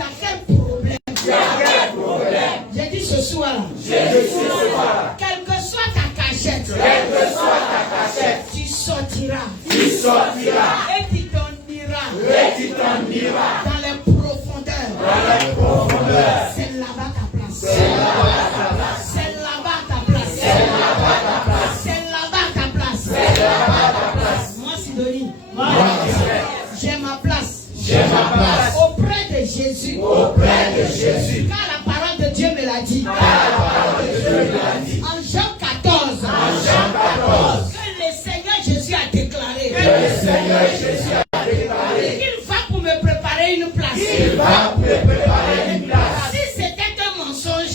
Tu as quel problème? J'ai dit ce soir. Quelle que soit ta cachette. Tu sortiras. Et tu t'en iras. Dans les profondeurs. C'est là-bas ta place. C'est là-bas ta place. Moi, Sidonie. J'ai ma place. Auprès de Jésus. Car la parole de Dieu me l'a dit. En Jean 14. Que le Seigneur Jésus a déclaré. Il va pour me préparer une place. Si c'était un mensonge,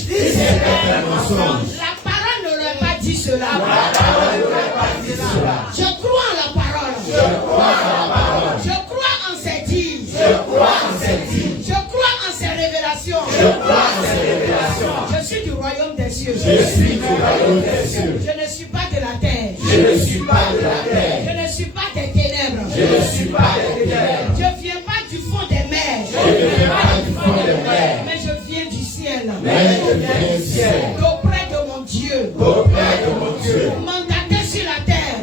la parole n'aurait pas dit cela. Je crois en la parole. Je crois en ses dires. Je crois en ses révélations. Je suis du royaume des cieux. Je ne suis pas de la terre. Je ne suis pas des ténèbres. Je ne viens pas du fond des mers. Mais je viens du ciel. Auprès de mon Dieu. Mandaté sur la terre.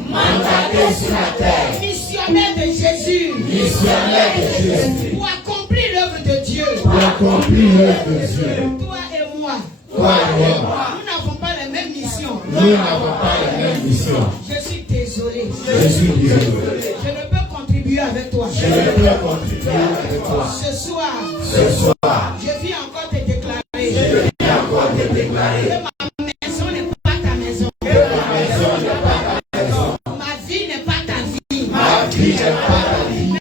Missionnaire de Jésus. Pour accomplir l'œuvre de Dieu. Toi et moi. Nous n'avons pas les mêmes missions. Je suis désolé. Je ne peux contribuer avec toi. Ce soir, je viens encore te déclarer. Que ma maison n'est pas ta maison. Ma vie n'est pas ta vie.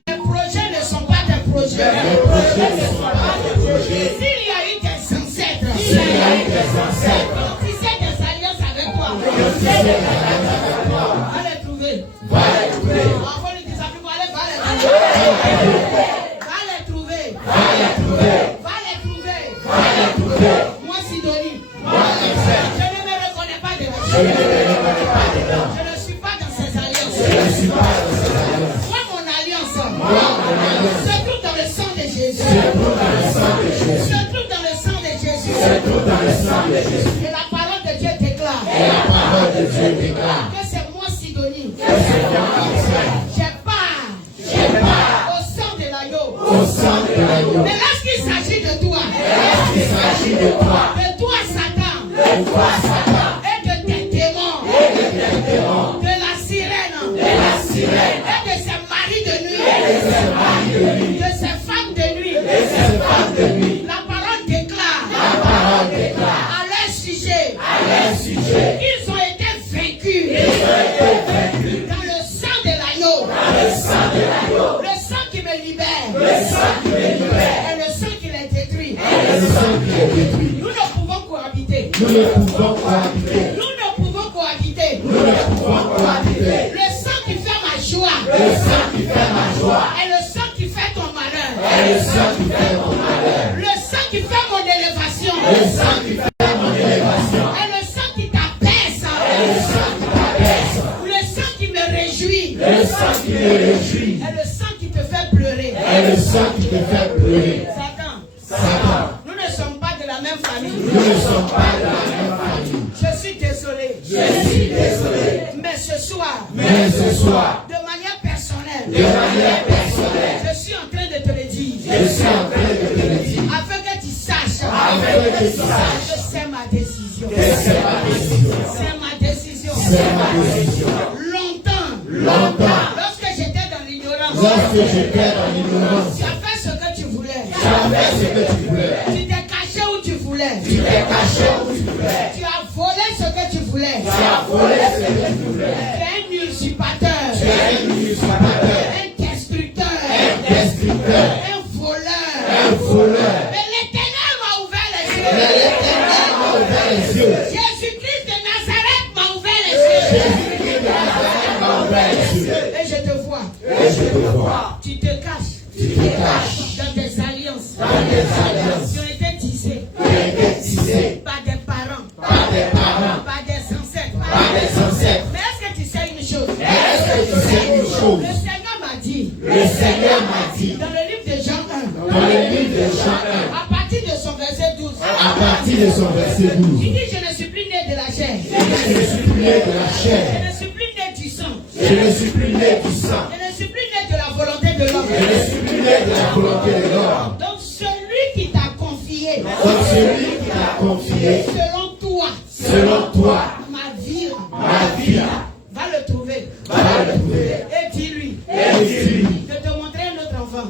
Mes projets ne sont pas tes projets. S'il y a eu des ancêtres, qui c'est des alliances avec toi, va les trouver. Enfant, ne disent plus, va les trouver. Moi, Sidonie, je ne me reconnais pas dedans. Je ne suis pas dans ces alliances. Moi, mon alliance se trouve dans le sang de Jésus. Et la parole de Dieu déclare que c'est moi, Sidonie. J'ai part au sang de l'agneau. Mais lorsqu'il s'agit de toi, de toi, Satan, et de tes démons, de la sirène, et de ses maris de nuit, de ses femmes de nuit, la parole déclare à leur sujet, ils ont été vaincus dans le sang de l'agneau, le sang qui me libère, et le sang qui les détruit. Nous ne pouvons cohabiter. Le sang qui fait ma joie, et le sang qui fait ton malheur, le sang qui fait mon élévation, et le sang qui t'abaisse, le sang qui me réjouit, et le sang qui te fait pleurer. Satan, nous ne sommes pas de la même famille. Je suis désolé. Mais ce soir, de manière personnelle, je suis en train de te le dire. Afin que tu saches, que c'est ma décision. Longtemps, lorsque j'étais dans l'ignorance, tu as fait ce que tu voulais. Tu t'es caché où tu voulais. Tu as volé ce que tu voulais. Tu es un usurpateur. Un destructeur. Un voleur. Mais l'Éternel m'a ouvert les yeux. Jésus-Christ de Nazareth m'a ouvert les yeux. Et je te vois. Tu te caches dans des alliances qui ont été tissées par des parents, par des ancêtres. Mais est-ce que tu sais une chose? Le Seigneur m'a dit dans le livre de Jean 1, À partir de son verset 12. Il dit, je ne suis plus né de la chair. Je ne suis plus né de la chair. Je ne suis plus né du sang. Je ne suis plus né du sang. Je ne suis plus né de la volonté de l'homme. Je ne suis plus né de la volonté de l'homme. Donc celui qui t'a confié. Donc celui qui t'a confié. Selon toi. Ma vie. Va le trouver. Et dis-lui. De te montrer un autre enfant.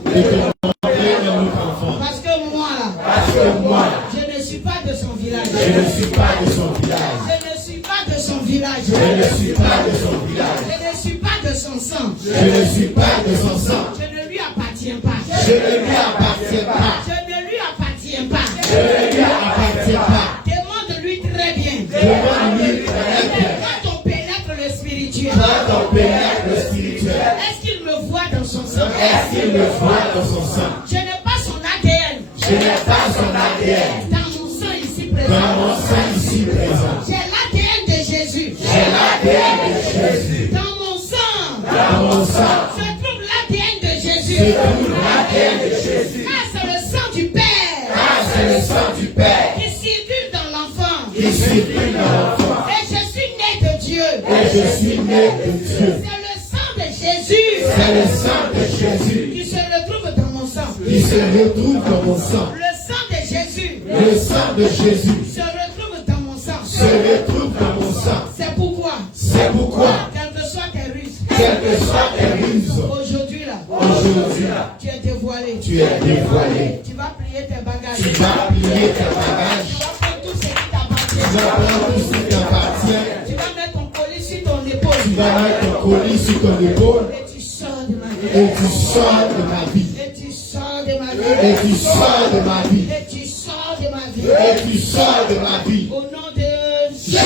Parce que moi, je ne suis pas de son village. Je ne suis pas de son village. Je ne suis pas de son village. Je ne suis pas de son village. Je ne suis pas de son sang. Je ne suis pas de son sang. Je ne lui appartiens pas. Je ne lui appartiens pas. Je ne lui appartiens pas. Je ne lui appartiens pas. Demande-lui très bien. Demande-lui très bien. Quand on pénètre le spirituel, Quand on pénètre le spirituel, est-ce qu'il me voit dans son sang? est-ce qu'il me voit dans son sang? Je n'ai pas son ADN. Je n'ai pas son ADN. Dans mon sang ici présent. Dans mon sang ici présent. J'ai l'ADN de Jésus. J'ai l'ADN de Jésus. Dans mon sang. Dans mon sang. Se trouve l'ADN de Jésus. Se trouve l'ADN de Jésus. Ah, c'est le sang du Père. Ah, c'est le sang du Père. Qui circule dans l'enfant. Qui circule dans l'enfant. Et je suis né de Dieu. Et je suis né de Dieu. C'est le sang de Jésus. C'est le sang de Jésus. Qui se retrouve dans mon sang. Qui se retrouve dans mon sang. Le sang de Jésus. Le sang de Jésus. Se retrouve dans mon sang. Se retrouve dans mon sang. C'est pourquoi. C'est pourquoi. Quelles que soient tes ruses. Quelles que soient tes ruses. Aujourd'hui là. Aujourd'hui là. Tu es dévoilé. Tu es dévoilé. Tu vas plier tes bagages. Tu vas plier tes bagages. Tu vas prendre tout ce qui t'appartient. Tu vas prendre tout ce qui t'appartient. Tu vas mettre ton colis sur ton épaule. Tu vas mettre ton colis sur ton épaule. Et tu sors de ma vie. Et tu sors de ma vie. Et tu sors de ma vie. Et tu sors de ma vie. Et tu sors de ma vie. Et tu sors de ma vie. Au nom de Jésus.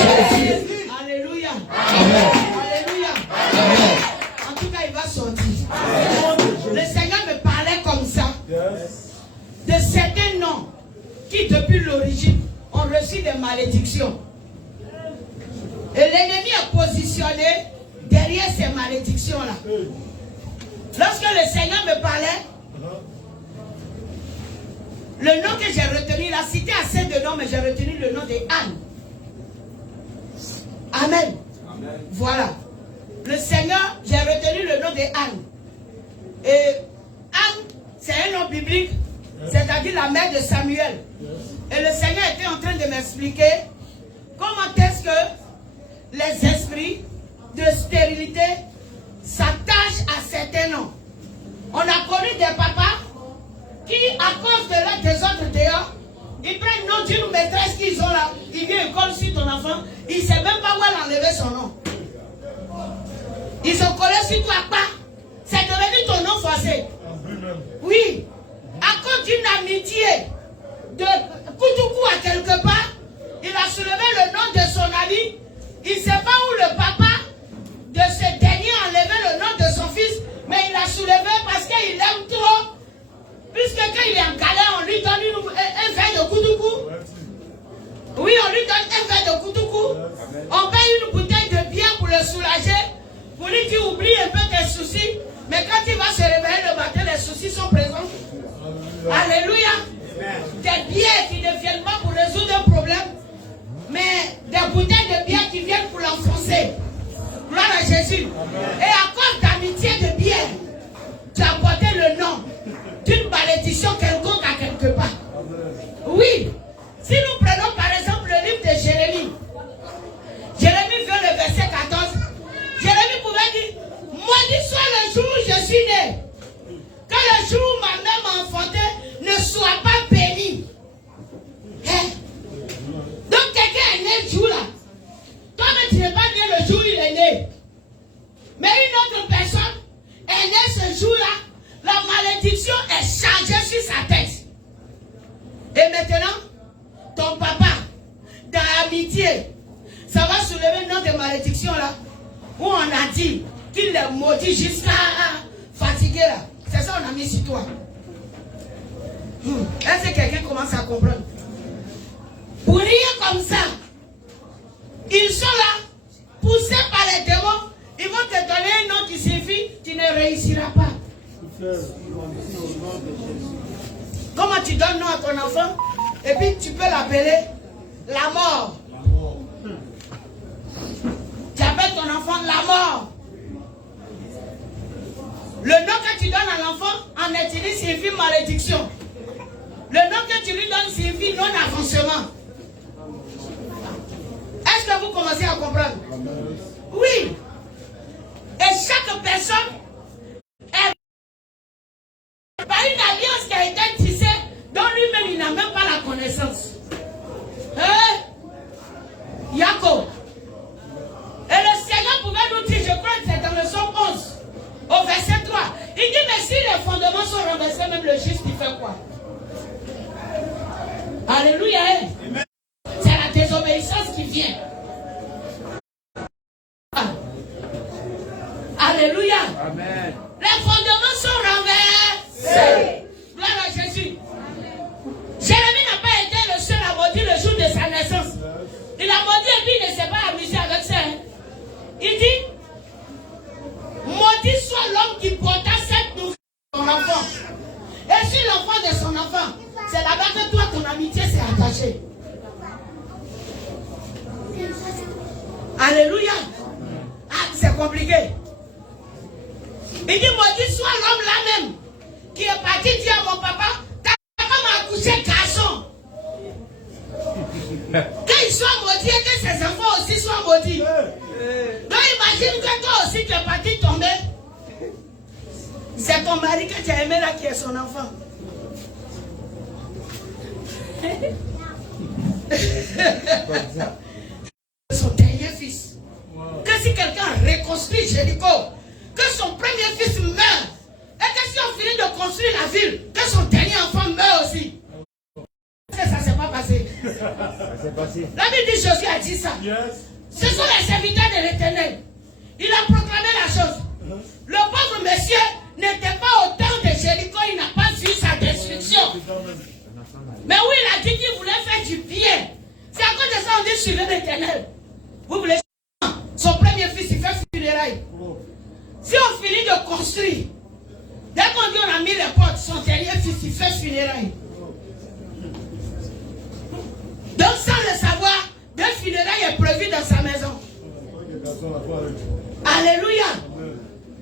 Alléluia. Amen. Alléluia. Amen. En tout cas, il va sortir. Le Seigneur me parlait comme ça. De certains noms qui, depuis l'origine, ont reçu des malédictions. Et l'ennemi est positionné derrière ces malédictions-là. Lorsque le Seigneur me parlait, le nom que j'ai retenu, la cité a assez de noms, mais j'ai retenu le nom de Anne. Amen. Amen. Voilà. Le Seigneur, j'ai retenu le nom de Anne. Et Anne, c'est un nom biblique, c'est-à-dire la mère de Samuel. Et le Seigneur était en train de m'expliquer comment est-ce que les esprits de stérilité s'attachent à certains noms. On a connu des papas qui, à cause de leur désordre dehors, ils prennent le nom d'une maîtresse qu'ils ont là, ils viennent coller sur ton enfant, ils ne savent même pas où elle a enlevé son nom. Ils ont collé sur toi pas. C'est devenu ton nom forcé. Oui. À cause d'une amitié de Koutoukou à quelque part, il a soulevé le nom de son ami. Il ne sait pas où le papa de ce dernier a enlevé le nom de son fils, mais il l'a soulevé parce qu'il aime trop. Puisque quand il est en galère, on lui donne un verre de Koutoukou. Oui, on lui donne un verre de Koutoukou. On paye une bouteille de bière pour le soulager. Pour lui dire, oublie un peu tes soucis. Mais quand il va se réveiller le matin, les soucis sont présents. Alléluia. Des bières qui ne viennent pas pour résoudre un problème, mais des bouteilles de bière qui viennent pour l'enfoncer. Gloire à Jésus. Et à cause d'amitié de bière, tu as porté le nom d'une malédiction quelconque à quelque part. Oui. Si nous prenons par exemple le livre de Jérémie, Jérémie veut le verset 14. Jérémie pouvait dire, maudit soit le jour où je suis né. Que le jour où ma mère m'a enfanté ne soit pas béni. Hein? Donc quelqu'un est né le jour là. Toi-même tu n'es pas né le jour où il est né. Mais une autre personne est née ce jour-là. La malédiction est chargée sur sa tête. Et maintenant, ton papa, dans l'amitié, ça va soulever une autre malédiction là. Où on a dit qu'il est maudit jusqu'à fatigué là. C'est ça on a mis sur toi. Est-ce que quelqu'un commence à comprendre? Pour rien comme ça, ils sont là, poussés par les démons. Ils vont te donner un nom qui signifie tu ne réussiras pas. Comment tu donnes nom à ton enfant Et puis tu peux l'appeler la mort. Tu appelles ton enfant la mort. Le nom que tu donnes à l'enfant en ethnie signifie malédiction. Le nom que tu lui donnes signifie non-avancement. Est-ce que vous commencez à comprendre? Oui. Et chaque personne est par une alliance qui a été tissée dont lui-même il n'a même pas la connaissance. Hein? Jacob. Et le Seigneur pouvait nous dire, je crois que c'est dans le Somme 11, au verset 3. Il dit, mais si les fondements sont renversés, même le juste, il fait quoi? Alléluia. Hein? C'est la désobéissance qui vient. Alléluia. Amen. Les fondements sont renversés. Gloire à Jésus. Jérémie n'a pas été le seul à maudire le jour de sa naissance. Il a maudit et puis il ne s'est pas amusé avec ça. Il dit, maudit soit l'homme qui porta cette nouvelle de son enfant. Et sur l'enfant de son enfant, c'est là-bas que toi, ton amitié s'est attachée. Alléluia. Ah, c'est compliqué. Il dit, maudit soit l'homme là-même qui est parti dire à mon papa, ta femme a accouché garçon. Quand il soit maudit et que ses enfants aussi soient maudits. Donc imagine que toi aussi tu es parti tomber. C'est ton mari que tu as aimé là qui est son enfant. Son dernier fils. Que si quelqu'un reconstruit Jéricho, que son premier fils meurt, et que si on finit de construire la ville, que son dernier enfant meurt aussi. Ça ne s'est pas passé. La Bible dit, Josué a dit ça. Ce sont les serviteurs de l'Éternel. Il a proclamé la chose. Le pauvre monsieur n'était pas au temps de Jéricho, il n'a pas vu sa destruction. Mais oui, il a dit qu'il voulait faire du bien. C'est à cause de ça qu'on dit suivez l'Éternel. Vous voulez son premier fils, il fait funérailles. Si on finit de construire, dès qu'on dit on a mis les portes, son dernier fils, il fait funérailles. Donc sans le savoir, des funérailles est prévu dans sa maison. Alléluia.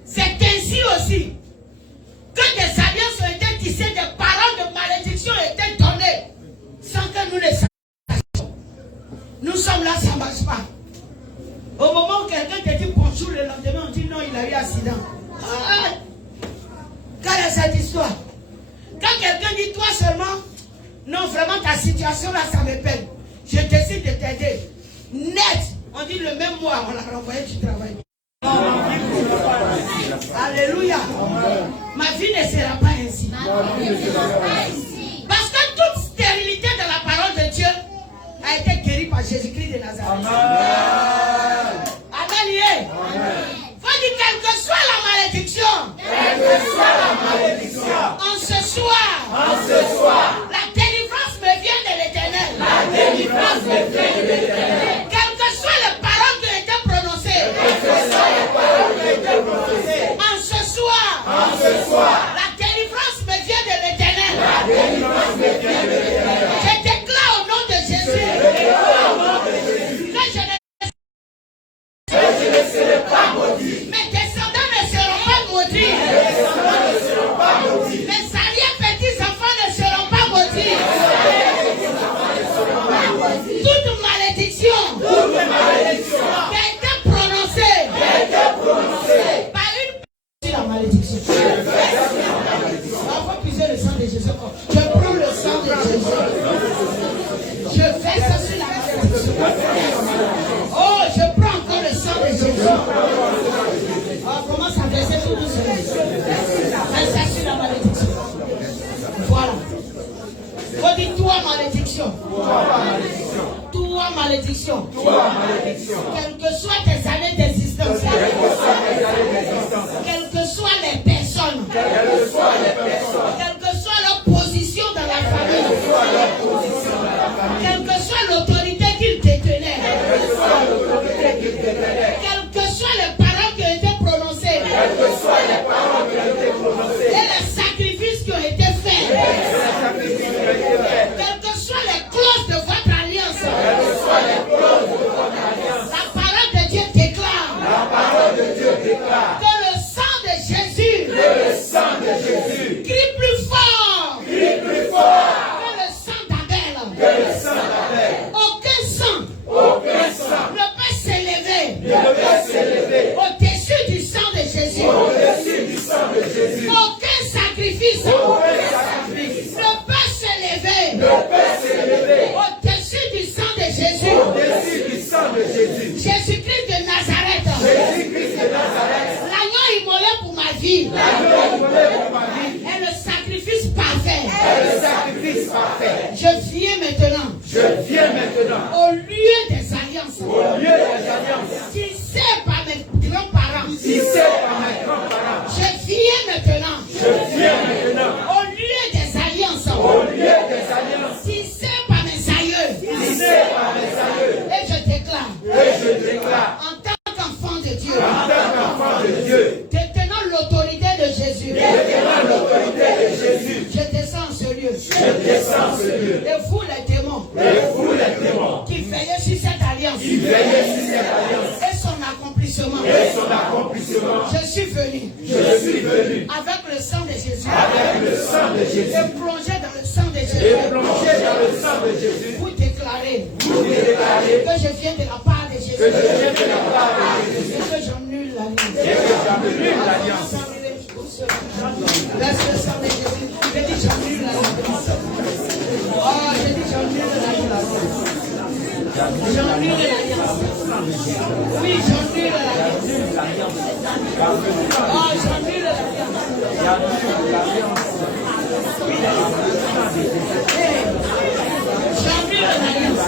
C'est ainsi aussi que des alliances ont été tissées, des paroles de malédiction ont été données sans que nous les sachions. Nous sommes là, ça ne marche pas. Au moment où quelqu'un te dit bonjour, le lendemain on dit non, il a eu accident. Quelle est cette histoire? Quand quelqu'un dit toi seulement, non vraiment ta situation là ça me peine, je décide de t'aider. Net, on dit le même mois, on l'a renvoyé du travail. Alléluia. Ma vie ne sera pas ainsi. Parce que toute stérilité de la parole de Dieu a été guérie par Jésus-Christ de Nazareth. Amen. Faut dire quelle que soit la malédiction. En ce soir. La délivrance me vient de l'Éternel. Quelles que soient les paroles qui ont été prononcées. En ce soir. La délivrance me vient de l'Éternel. Je déclare au nom de Jésus. Que je ne serai pas maudit. Mes descendants ne seront pas maudits. Mes arrière-petits-enfants ne seront pas maudits. Toute malédiction qui a été prononcée par une la malédiction. On va puiser le sang de Jésus. Je prends le sang de Jésus. Je verse sur la malédiction. Oh, je prends encore le sang de Jésus. On commence à verser tout doucement. Verser sur la malédiction. Voilà. Faut dire toi malédiction. Toi malédiction. Quelles que soient tes années d'existence. Quelles que soient les personnes. Quelle que soit leur position dans la famille. Quelle que soit l'autorité qu'ils détenaient. Quelles que soient les paroles qui ont été prononcées. Et les sacrifices qui ont été faits. Quels que soient les Au-dessus du sang de Jésus. Jésus-Christ de Nazareth. L'agneau immolé pour ma vie. Et le sacrifice parfait. Je viens maintenant. Au lieu des alliances. Tissé par mes grands-parents. Je viens maintenant. Au lieu des alliances. Tissé par mes aïeux. Et je déclare. En tant qu'enfant de Dieu. Détenant l'autorité de Jésus. Je descends en ce lieu. Et vous les démons. Qui veillez sur cette alliance. Et son accomplissement. Je suis venu. Avec le sang de Jésus. Et plongé dans le sang de Jésus. Vous déclarez. Que je viens de la part de Jésus. Et que j'annule l'alliance. Laisse le sang de Jésus. Je dis j'annule l'alliance. Oh, je dis j'annule l'alliance. J'annule l'alliance. Oui, j'annule l'alliance. Oh, j'annule l'alliance. J'annule l'alliance.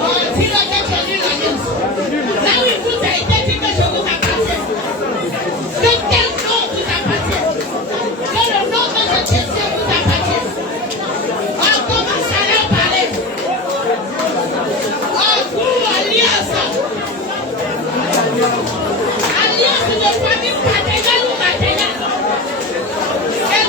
Oh, dis-le que j'annule l'alliance. Là où il vous a été dit que je vous appartiens. Que quel nom vous appartient. Que le nom de Jésus vous appartient. On commence à leur parler. Oh, vous, alliance. Alliance de famille paternelle ou maternelle. Et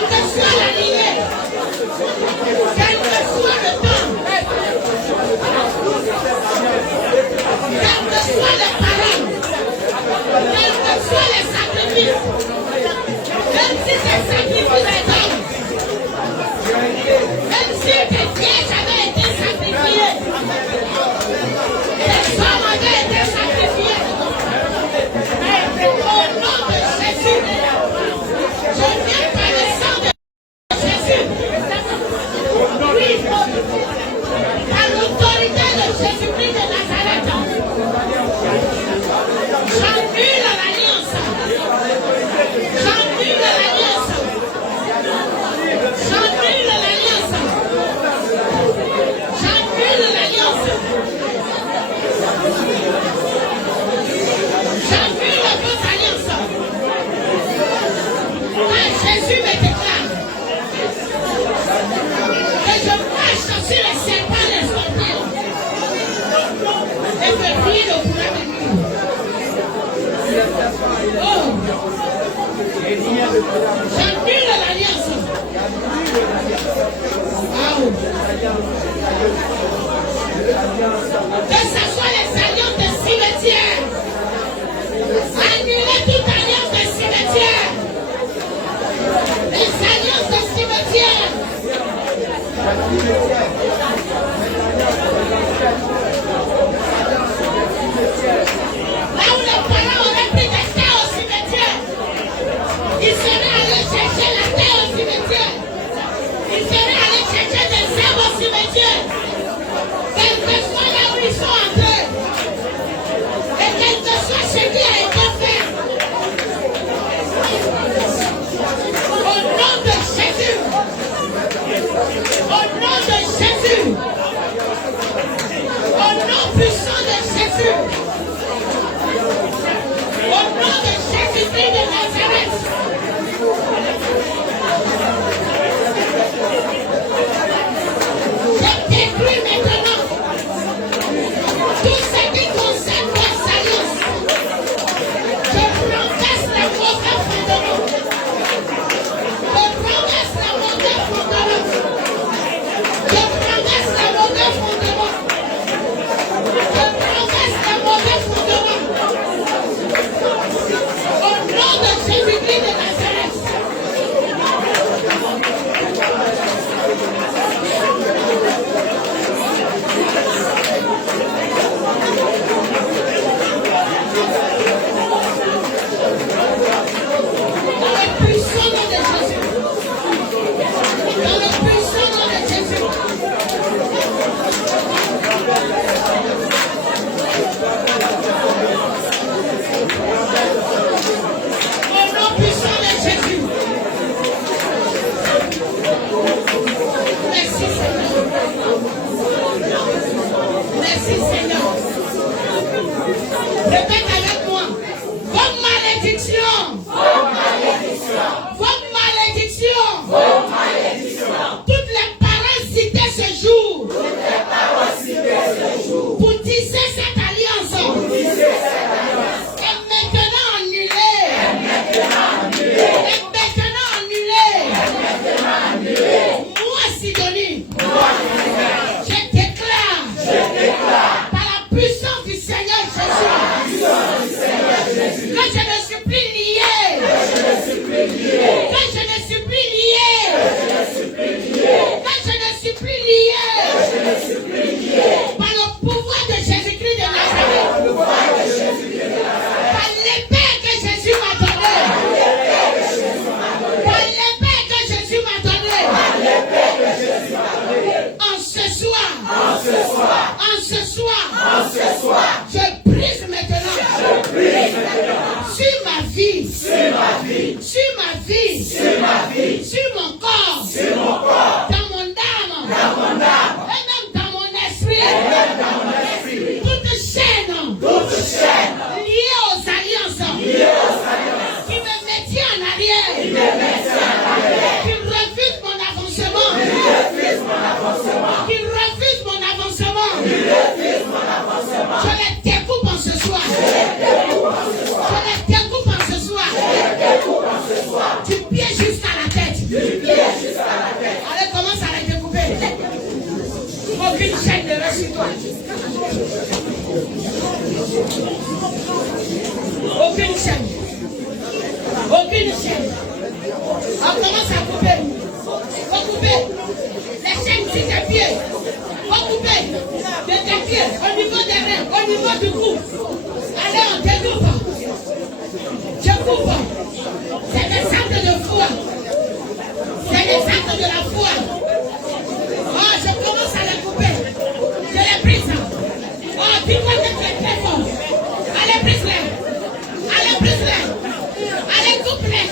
Merci Seigneur. Merci Seigneur. Répète avec moi. Vos malédictions. Vos malédictions. Toutes les paroles citées ce jour. Pour tisser cette alliance. Et maintenant annulée. Et maintenant annulée. Moi, Sidonie. Je déclare. Par la puissance du Seigneur Jésus. Que je ne suis plus lié. Que je ne suis plus lié. Que je ne suis plus lié. Par le pouvoir de Jésus-Christ de Nazareth. Par l'épée que Jésus m'a donnée. Par l'épée que Jésus m'a donnée. En ce soir. Je brise maintenant. Sur ma vie. Sur mon corps. Dans mon âme. Et même dans mon esprit. Toute chaîne. Liée aux alliances. Qui me mettait en arrière. Qui refuse mon avancement. Qui refuse mon avancement. Je les découpe en ce soir. Du pied jusqu'à la tête. Allez, commence à les découper. Aucune chaîne ne reste sur toi. Aucune chaîne. On commence à couper. On couper les chaînes sur tes pieds. On couper de tes pieds au niveau des reins, au niveau du cou. Allez, on découpe. Je coupe. C'est des actes de foi. C'est des actes de la foi. Oh, je commence à les couper. Je les brise. Oh, dis-moi que tu es très fort. Allez, brise-les. Allez, coupe-les.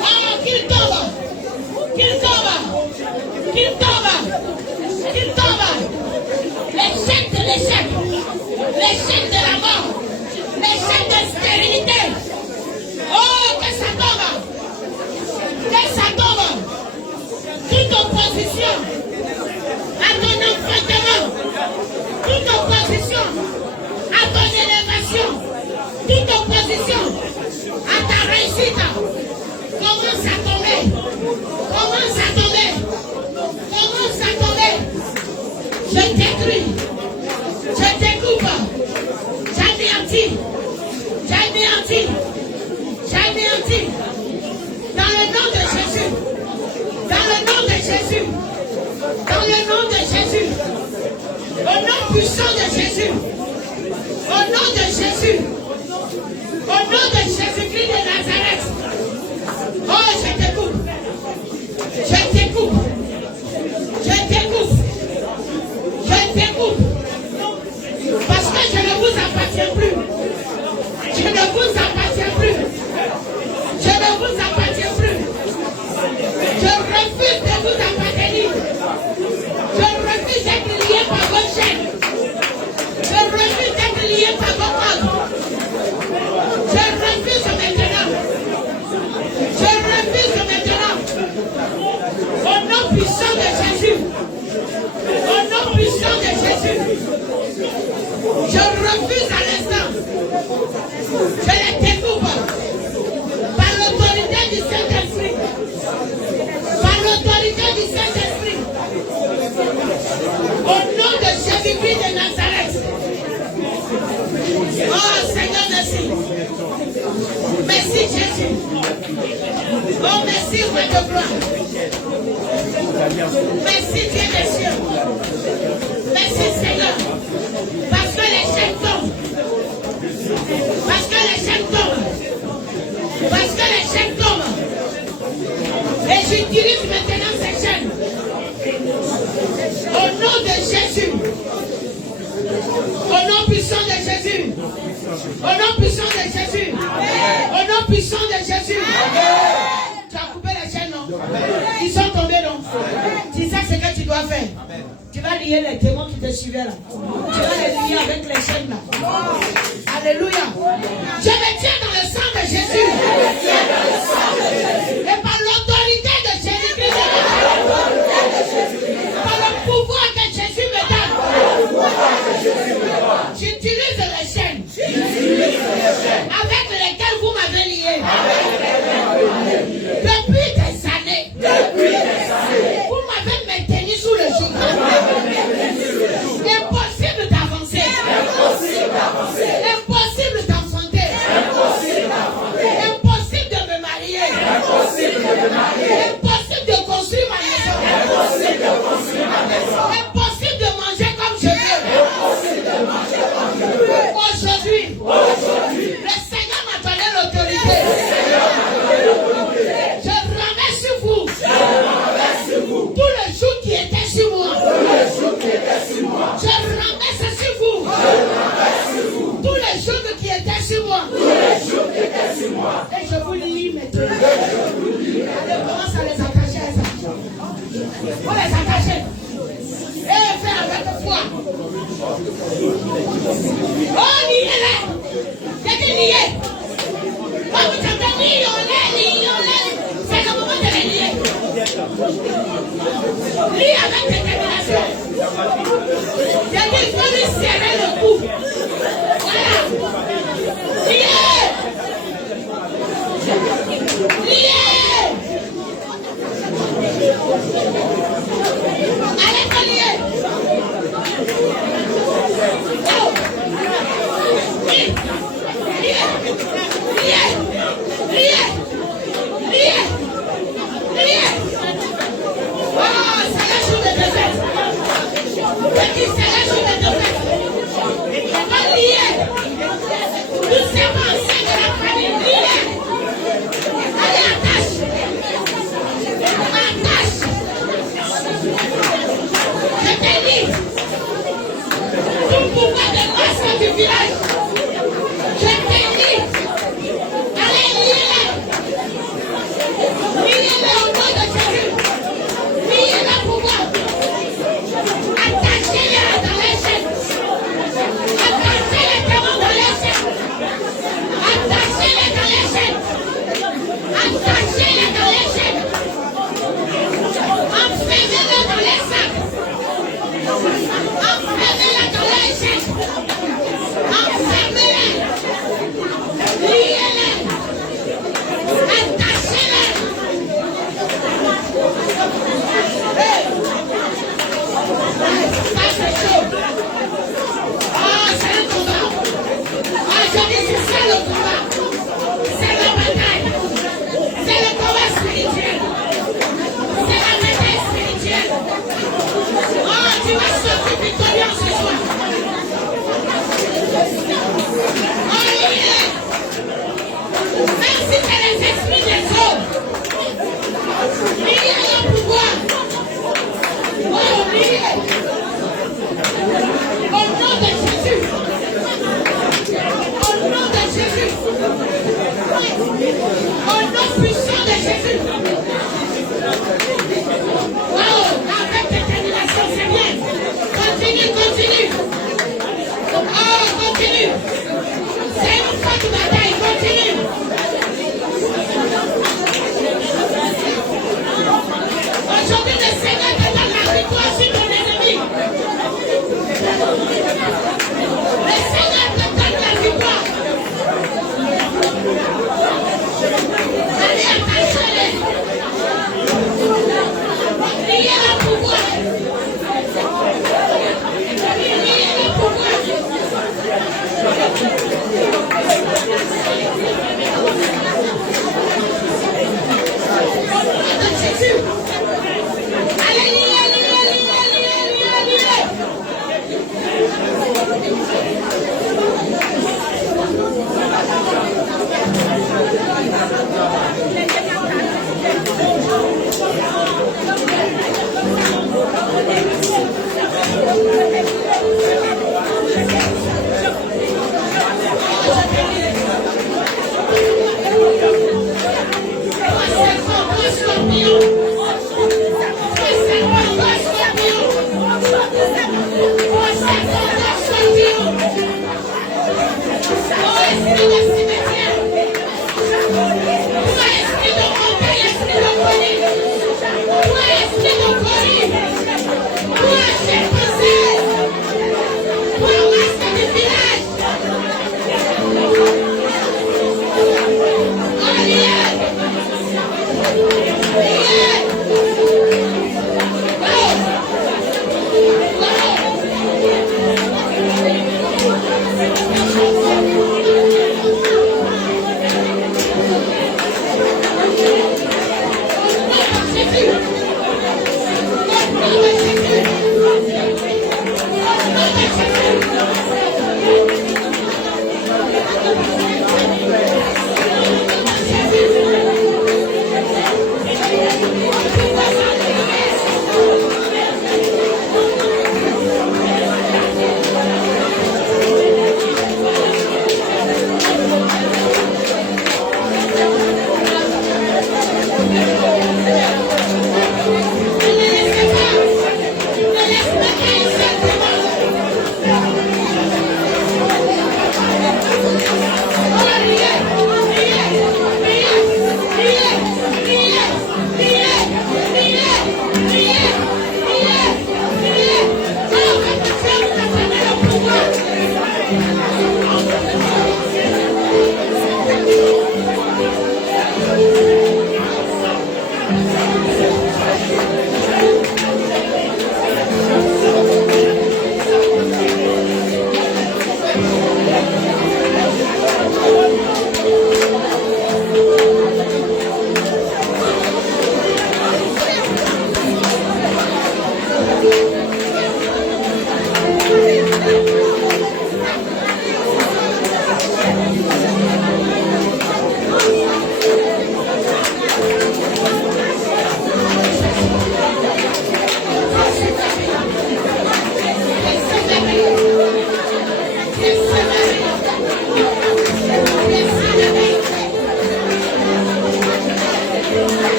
Oh, qu'il tombe. Les chaînes de l'échec. Les chaînes de la mort. Les chaînes de stérilité. Oh, que ça tombe. Toute opposition à ton enfantement. Toute opposition à ton élévation. Toute opposition à ta réussite. Commence à tomber. Je détruis. Je découpe. J'anéantis. Dans le nom de Jésus. Au nom puissant de Jésus. Au nom de Jésus. Au nom de Jésus-Christ de Nazareth. Oh, je découpe. Parce que je ne vous appartiens plus. Je ne vous appartiens plus. Je refuse de vous appartenir. Je refuse d'être lié par votre chaîne. Je refuse d'être lié par votre ordre. Je refuse maintenant. Au nom puissant de Jésus. Je refuse à l'instant. Je les découvre par l'autorité du Saint-Esprit. Au nom de Jésus-Christ de Nazareth. Oh Seigneur, merci. Merci Jésus. Oh merci roi de gloire. Merci Dieu des cieux. Merci Seigneur. Parce que les chaînes tombent. Et j'utilise maintenant ces chaînes. Au nom de Jésus. Au nom puissant de Jésus. Au nom puissant de Jésus. Au nom puissant de Jésus. Tu as coupé les chaînes, non? Ils sont tombés, non? C'est ça, c'est Tu vas lier les démons qui te suivaient là. Tu vas les lier avec les chaînes là. Alléluia. Je me tiens dans le sang de Jésus. Et par l'autorité de Jésus-Christ. Par le pouvoir que Jésus me donne. J'utilise les chaînes. Avec lesquelles vous m'avez lié. Depuis des années. Vous m'avez maintenu sous le joug. Impossible d'avancer. Impossible d'enfanter. Impossible de me marier. Impossible de construire ma maison. Impossible de manger comme je veux. Aujourd'hui, le Seigneur m'a donné l'autorité. Je remets sur vous tout le joug qui était sur moi. Je remets ça sur vous. Tous les jours qui étaient sur moi. Et je vous lis maintenant. Allez, commence à les attacher à ça. Faut les attacher. Et faire avec foi. Oh, liez-les. J'ai dit lier. Oh, vous avez lié, on les. C'est le moment de les lier. Lis avec détermination. J'ai dit, il faut lui serrer le cou. Voilà. Liez. Allez, faut lier. Oh. Liez. Oh, c'est la jour de défaite. C'est la jour de défaite. On va lier. Nous sommes ensemble de la famille. Lier. Allez, attache. Je te lis. Tout pouvoir de masse du village. Je te lis. Allez, liez-les. Liez-les au nom de Jésus. Liez-les pouvoir. Attachez-les dans les chaînes. Attachez les démons dans les chaînes. Attachez-les dans les chaînes. Attachez-les dans les chaînes. Enfermez-les dans les sacs. Enfermez-les dans les chaînes. Enfermez-les. Liez-les. Attachez-les. Ça c'est chaud. Ah, c'est le combat. Ah, je dis c'est ça le combat. C'est la bataille. C'est le combat spirituel. C'est la bataille spirituelle. Oh, tu vas sortir victorieux ce soir. Oh, liez. Même si c'est les esprits des hommes. Liez le pouvoir. Oh, liez. Au nom de Jésus. Au nom de Jésus. Au nom puissant de Jésus. Wow, avec détermination, c'est bien. Continue. Oh, continue. C'est une forte bataille, continue. Aujourd'hui, le Seigneur te donne la victoire sur ton ennemi. Le Seigneur te donne la victoire. Allez, attachez-les. Liez le pouvoir. Liez le pouvoir. Jésus.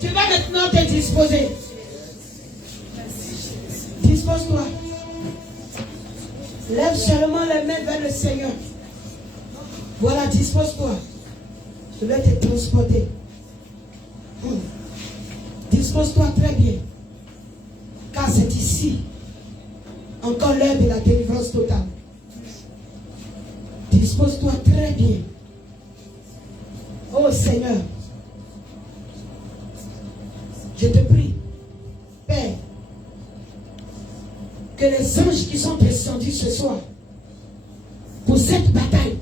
Tu vas maintenant te disposer. Dispose-toi. Lève seulement les mains vers le Seigneur. Voilà, dispose-toi. Je vais te transporter. Dispose-toi très bien. Car c'est ici encore l'heure de la délivrance totale. Dispose-toi très bien. Oh Seigneur, je te prie, Père, que les anges qui sont descendus ce soir pour cette bataille,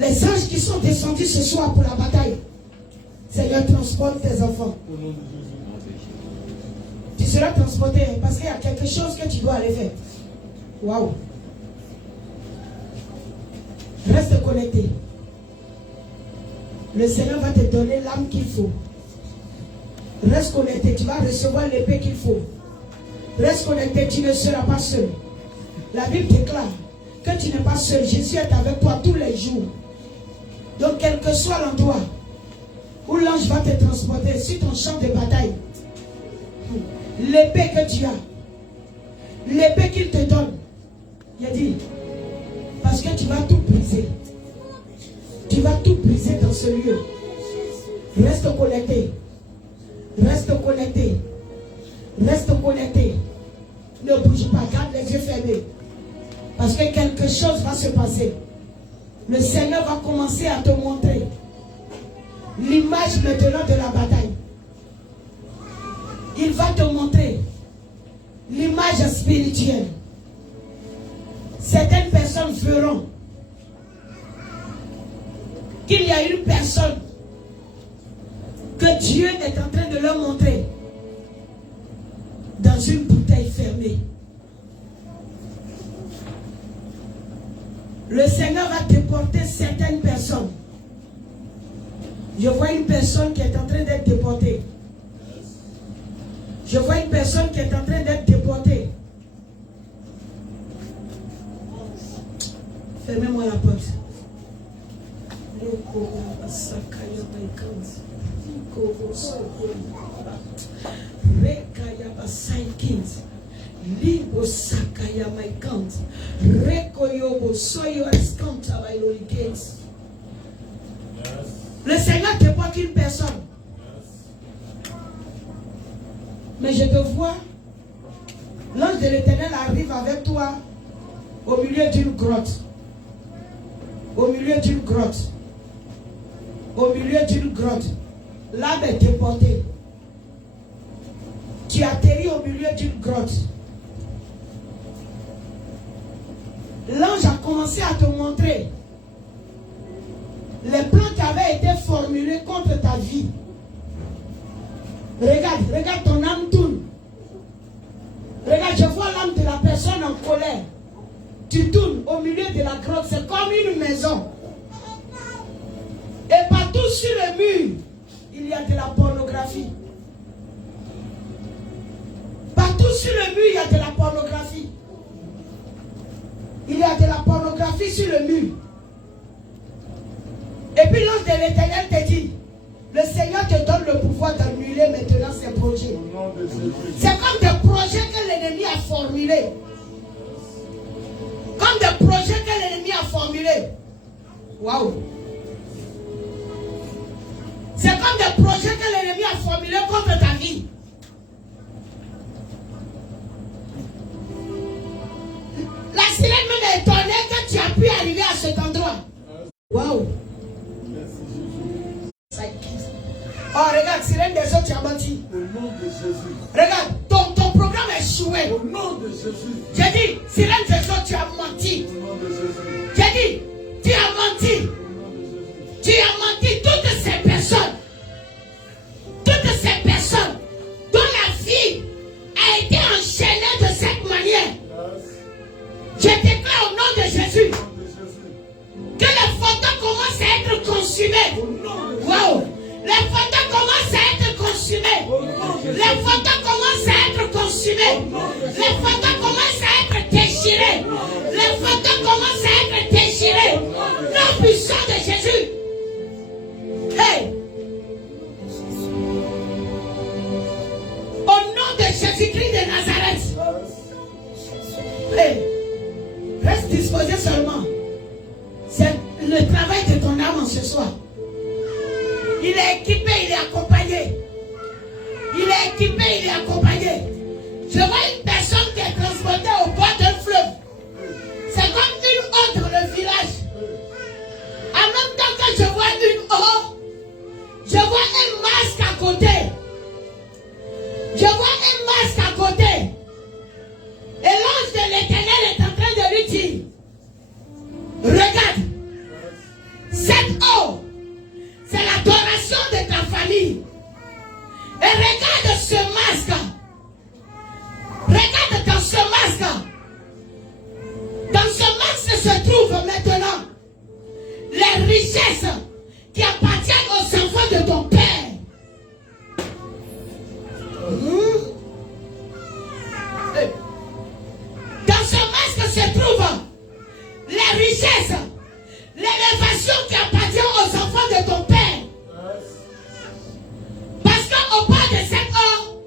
les anges qui sont descendus ce soir pour la bataille, Seigneur, transporte tes enfants. Tu seras transporté parce qu'il y a quelque chose que tu dois aller faire. Waouh! Reste connecté. Le Seigneur va te donner l'âme qu'il faut. Reste connecté, tu vas recevoir l'épée qu'il faut. Reste connecté, tu ne seras pas seul. La Bible déclare que tu n'es pas seul. Jésus est avec toi tous les jours. Donc quel que soit l'endroit où l'ange va te transporter sur ton champ de bataille, l'épée que tu as, l'épée qu'il te donne, il a dit, parce que tu vas tout briser. Tu vas tout briser dans ce lieu. Reste connecté. Reste connecté. Reste connecté. Ne bouge pas. Garde les yeux fermés. Parce que quelque chose va se passer. Le Seigneur va commencer à te montrer l'image maintenant de la bataille. Il va te montrer l'image spirituelle. Certaines personnes verront qu'il y a une personne que Dieu est en train de leur montrer dans une bouteille fermée. Le Seigneur va déporter certaines personnes. Je vois une personne qui est en train d'être déportée. Je vois une personne qui est en train d'être déportée. Fermez-moi la porte. Le Seigneur déporte une personne. Mais je te vois, l'ange de l'Éternel arrive avec toi au milieu d'une grotte. Au milieu d'une grotte. Au milieu d'une grotte. L'âme est déportée. Tu atterris au milieu d'une grotte. L'ange a commencé à te montrer les plans qui avaient été formulés contre ta vie. Regarde, regarde ton âme tourne. Regarde, je vois l'âme de la personne en colère. Tu tournes au milieu de la grotte, c'est comme une maison. Et partout sur le mur, il y a de la pornographie. Partout sur le mur, il y a de la pornographie. Il y a de la pornographie sur le mur. Et puis l'ange de l'Éternel te dit, le Seigneur te donne le pouvoir d'annuler maintenant ces projets. C'est comme des projets que l'ennemi a formulés. Comme des projets que l'ennemi a formulés. Waouh! C'est comme des projets que l'ennemi a formulés contre ta vie. La sirène même est étonnée que tu as pu arriver à cet endroit. Waouh! Oh, regarde, sirène des autres, tu as menti. Au nom de Jésus. Regarde, ton programme est échoué. Au nom de Jésus. J'ai dit, sirène des autres, tu as menti. Au nom de Jésus. J'ai dit, tu as menti. Tu as menti. Toutes ces personnes dont la vie a été enchaînée de cette manière, je déclare au nom de Jésus que les photos commencent à être consumées. Waouh! Les photos commencent à être consumées. Les photos commencent à être consumées. Les photos commencent à être déchirées. Les photos commencent à être déchirées. Nom puissant de Jésus. est équipé, il est accompagné. Je vois une personne qui est transportée au bord d'un fleuve. C'est comme une eau dans le village. En même temps que je vois une eau, je vois un masque à côté. Je vois un masque à côté. Et l'ange de l'Éternel est en train de lui dire, regarde, cette eau, c'est l'adoration de ta famille. Et regarde ce masque. Regarde dans ce masque. Dans ce masque se trouvent maintenant les richesses qui appartiennent aux enfants de ton père. Dans ce masque se trouvent les richesses, l'élévation qui appartient aux enfants de ton père. Parce qu'au bord de cette eau,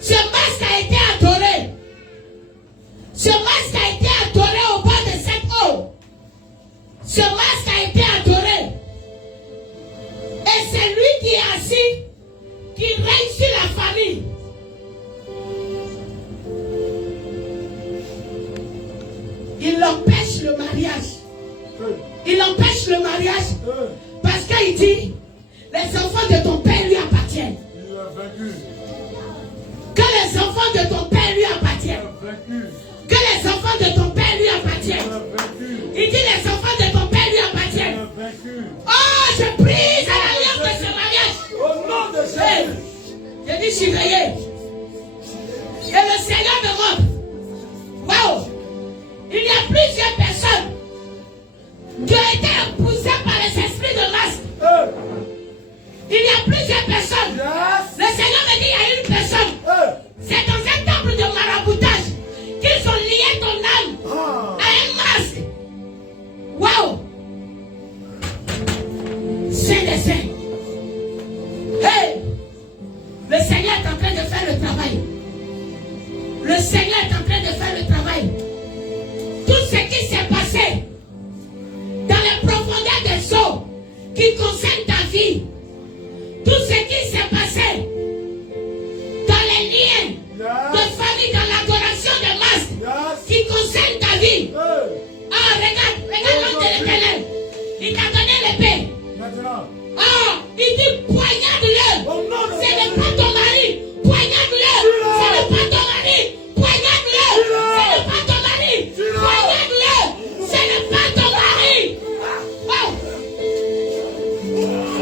ce masque a été adoré. Ce masque a été adoré au bord de cette eau. Ce masque a été adoré. Et c'est lui qui est assis, qui règne sur la famille. Il empêche le mariage. Il empêche le mariage parce qu'il dit, les enfants de ton père lui appartiennent. Que les enfants de ton père lui appartiennent. Que les enfants de ton père lui appartiennent. Il dit, les enfants de ton père lui appartiennent. Oh, je prie à l'alliance de ce mariage. Au nom de Jésus. Je dis, je suis veillé. Et le Seigneur me montre. Waouh! Il y a plusieurs personnes qui ont été épousées par les esprits de masque. Il y a plusieurs personnes. Le Seigneur me dit, il y a une personne. C'est dans un temple de maraboutage qu'ils ont lié ton âme à un masque. Waouh! Saint des saints. Hey! Le Seigneur est en train de faire le travail. Le Seigneur est en train de faire le travail. Tout ce qui s'est passé dans les profondeurs des eaux qui concerne ta vie, tout ce qui s'est passé dans les liens de famille, dans l'adoration de masques qui concerne ta vie. Ah, regarde l'ange de l'Éternel. Il t'a donné l'épée. Ah, il dit poignarde-le. Ce n'est pas ton mari. Poignarde-le. Ce n'est pas ton mari. Poignarde-le. Ce n'est pas ton mari. Poignarde-le. Ce n'est pas ton mari. Wow.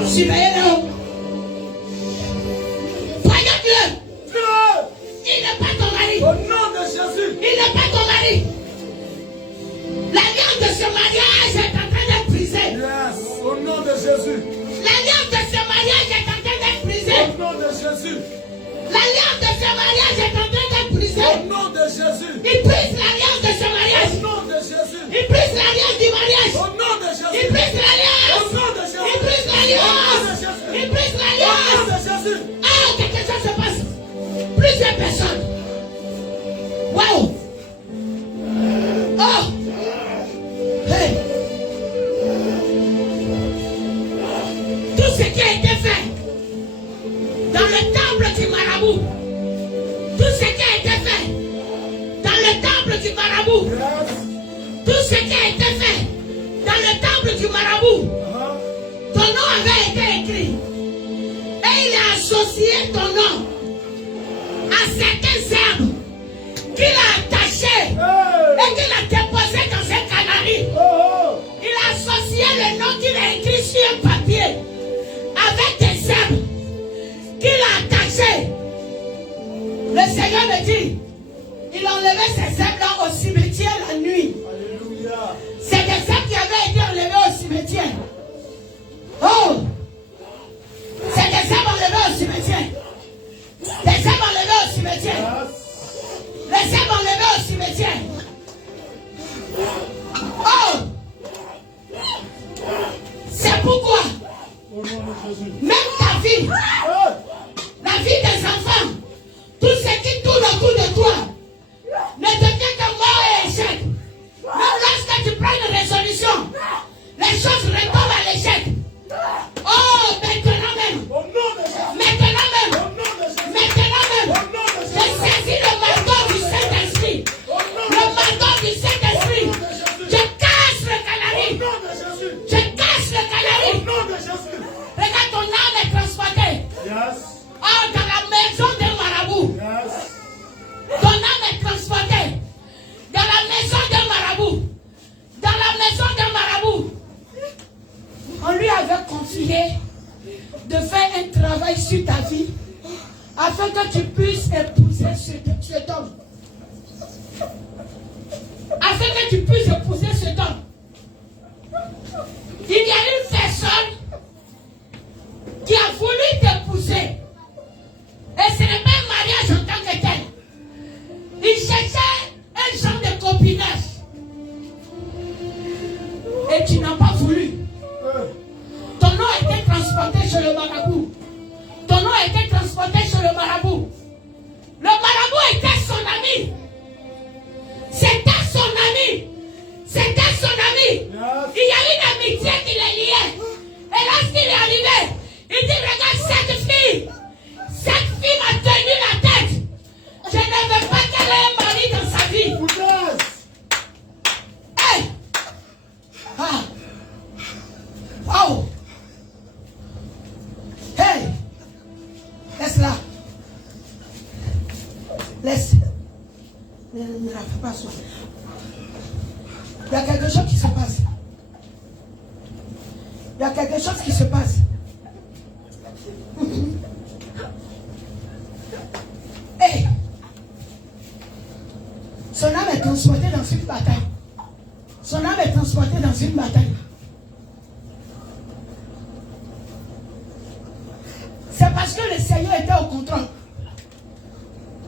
Surveillez-le. Poignarde-le. Il n'est pas ton mari. Au nom de Jésus. Il n'est pas ton mari. L'alliance de ce mariage est en train d'être brisée. Yes. Au nom de Jésus. L'alliance de ce mariage est en train d'être brisée. Au nom de Jésus. L'alliance de ce mariage est en train d'être brisée. Au nom de Jésus. Il brise l'alliance de ce mariage. Au nom de Jésus. Il brise l'alliance du mariage. Au nom de Jésus. Il brise l'alliance. Au nom de Jésus. Il brise l'alliance. Il brise Au nom l'alliance. de Jésus. Ah, quelque chose se passe. Plusieurs personnes. Waouh. Oh. Hey. Tout ce qui a été fait dans le temple du marabout, tout ce qui a été fait dans le temple du marabout, tout ce qui a été fait dans le temple du marabout, ton nom avait été écrit et il a associé ton nom à certains herbes qu'il a attachés et qu'il a déposés dans ses canaries. Il a associé le nom qu'il a écrit sur un papier avec des herbes qu'il a attachées. Le Seigneur me dit, il a enlevé ces herbes-là au cimetière la nuit. Alléluia. C'est des herbes qui avaient été enlevées au cimetière. Oh! C'est des herbes enlevées au cimetière. Des herbes enlevées au cimetière. Les herbes enlevées au cimetière. Oh! C'est pourquoi même ta vie, la vie des enfants, tout ce qui tourne autour de toi, ne devient que mort et échec. Même lorsque tu prends une résolution, les choses retombent à l'échec. Oh, maintenant même. Maintenant même. Maintenant même. de faire un travail sur ta vie afin que tu puisses épouser cet homme. Afin que tu puisses épouser cet homme. Il y a une personne qui a voulu t'épouser. Et ce n'est pas un mariage en tant que tel. Il cherchait un genre de copinage. Et tu n'as pas voulu. Ton nom a été transporté chez le marabout. Ton nom a été transporté chez le marabout. Le marabout était son ami. C'était son ami. C'était son ami. Il y a une amitié qui les liait. Et lorsqu'il est arrivé, il dit, regarde cette fille. Cette fille m'a tenu la tête. Je ne veux pas qu'elle ait un mari dans sa vie. Hey! Ah! Wow! Hey! Laisse-la. Laisse. Ne la fais pas ça. Il y a quelque chose qui se passe. Il y a quelque chose qui se passe. Hey! Son âme est transportée dans une bataille. Son âme est transportée dans une bataille. C'est parce que le Seigneur était au contrôle.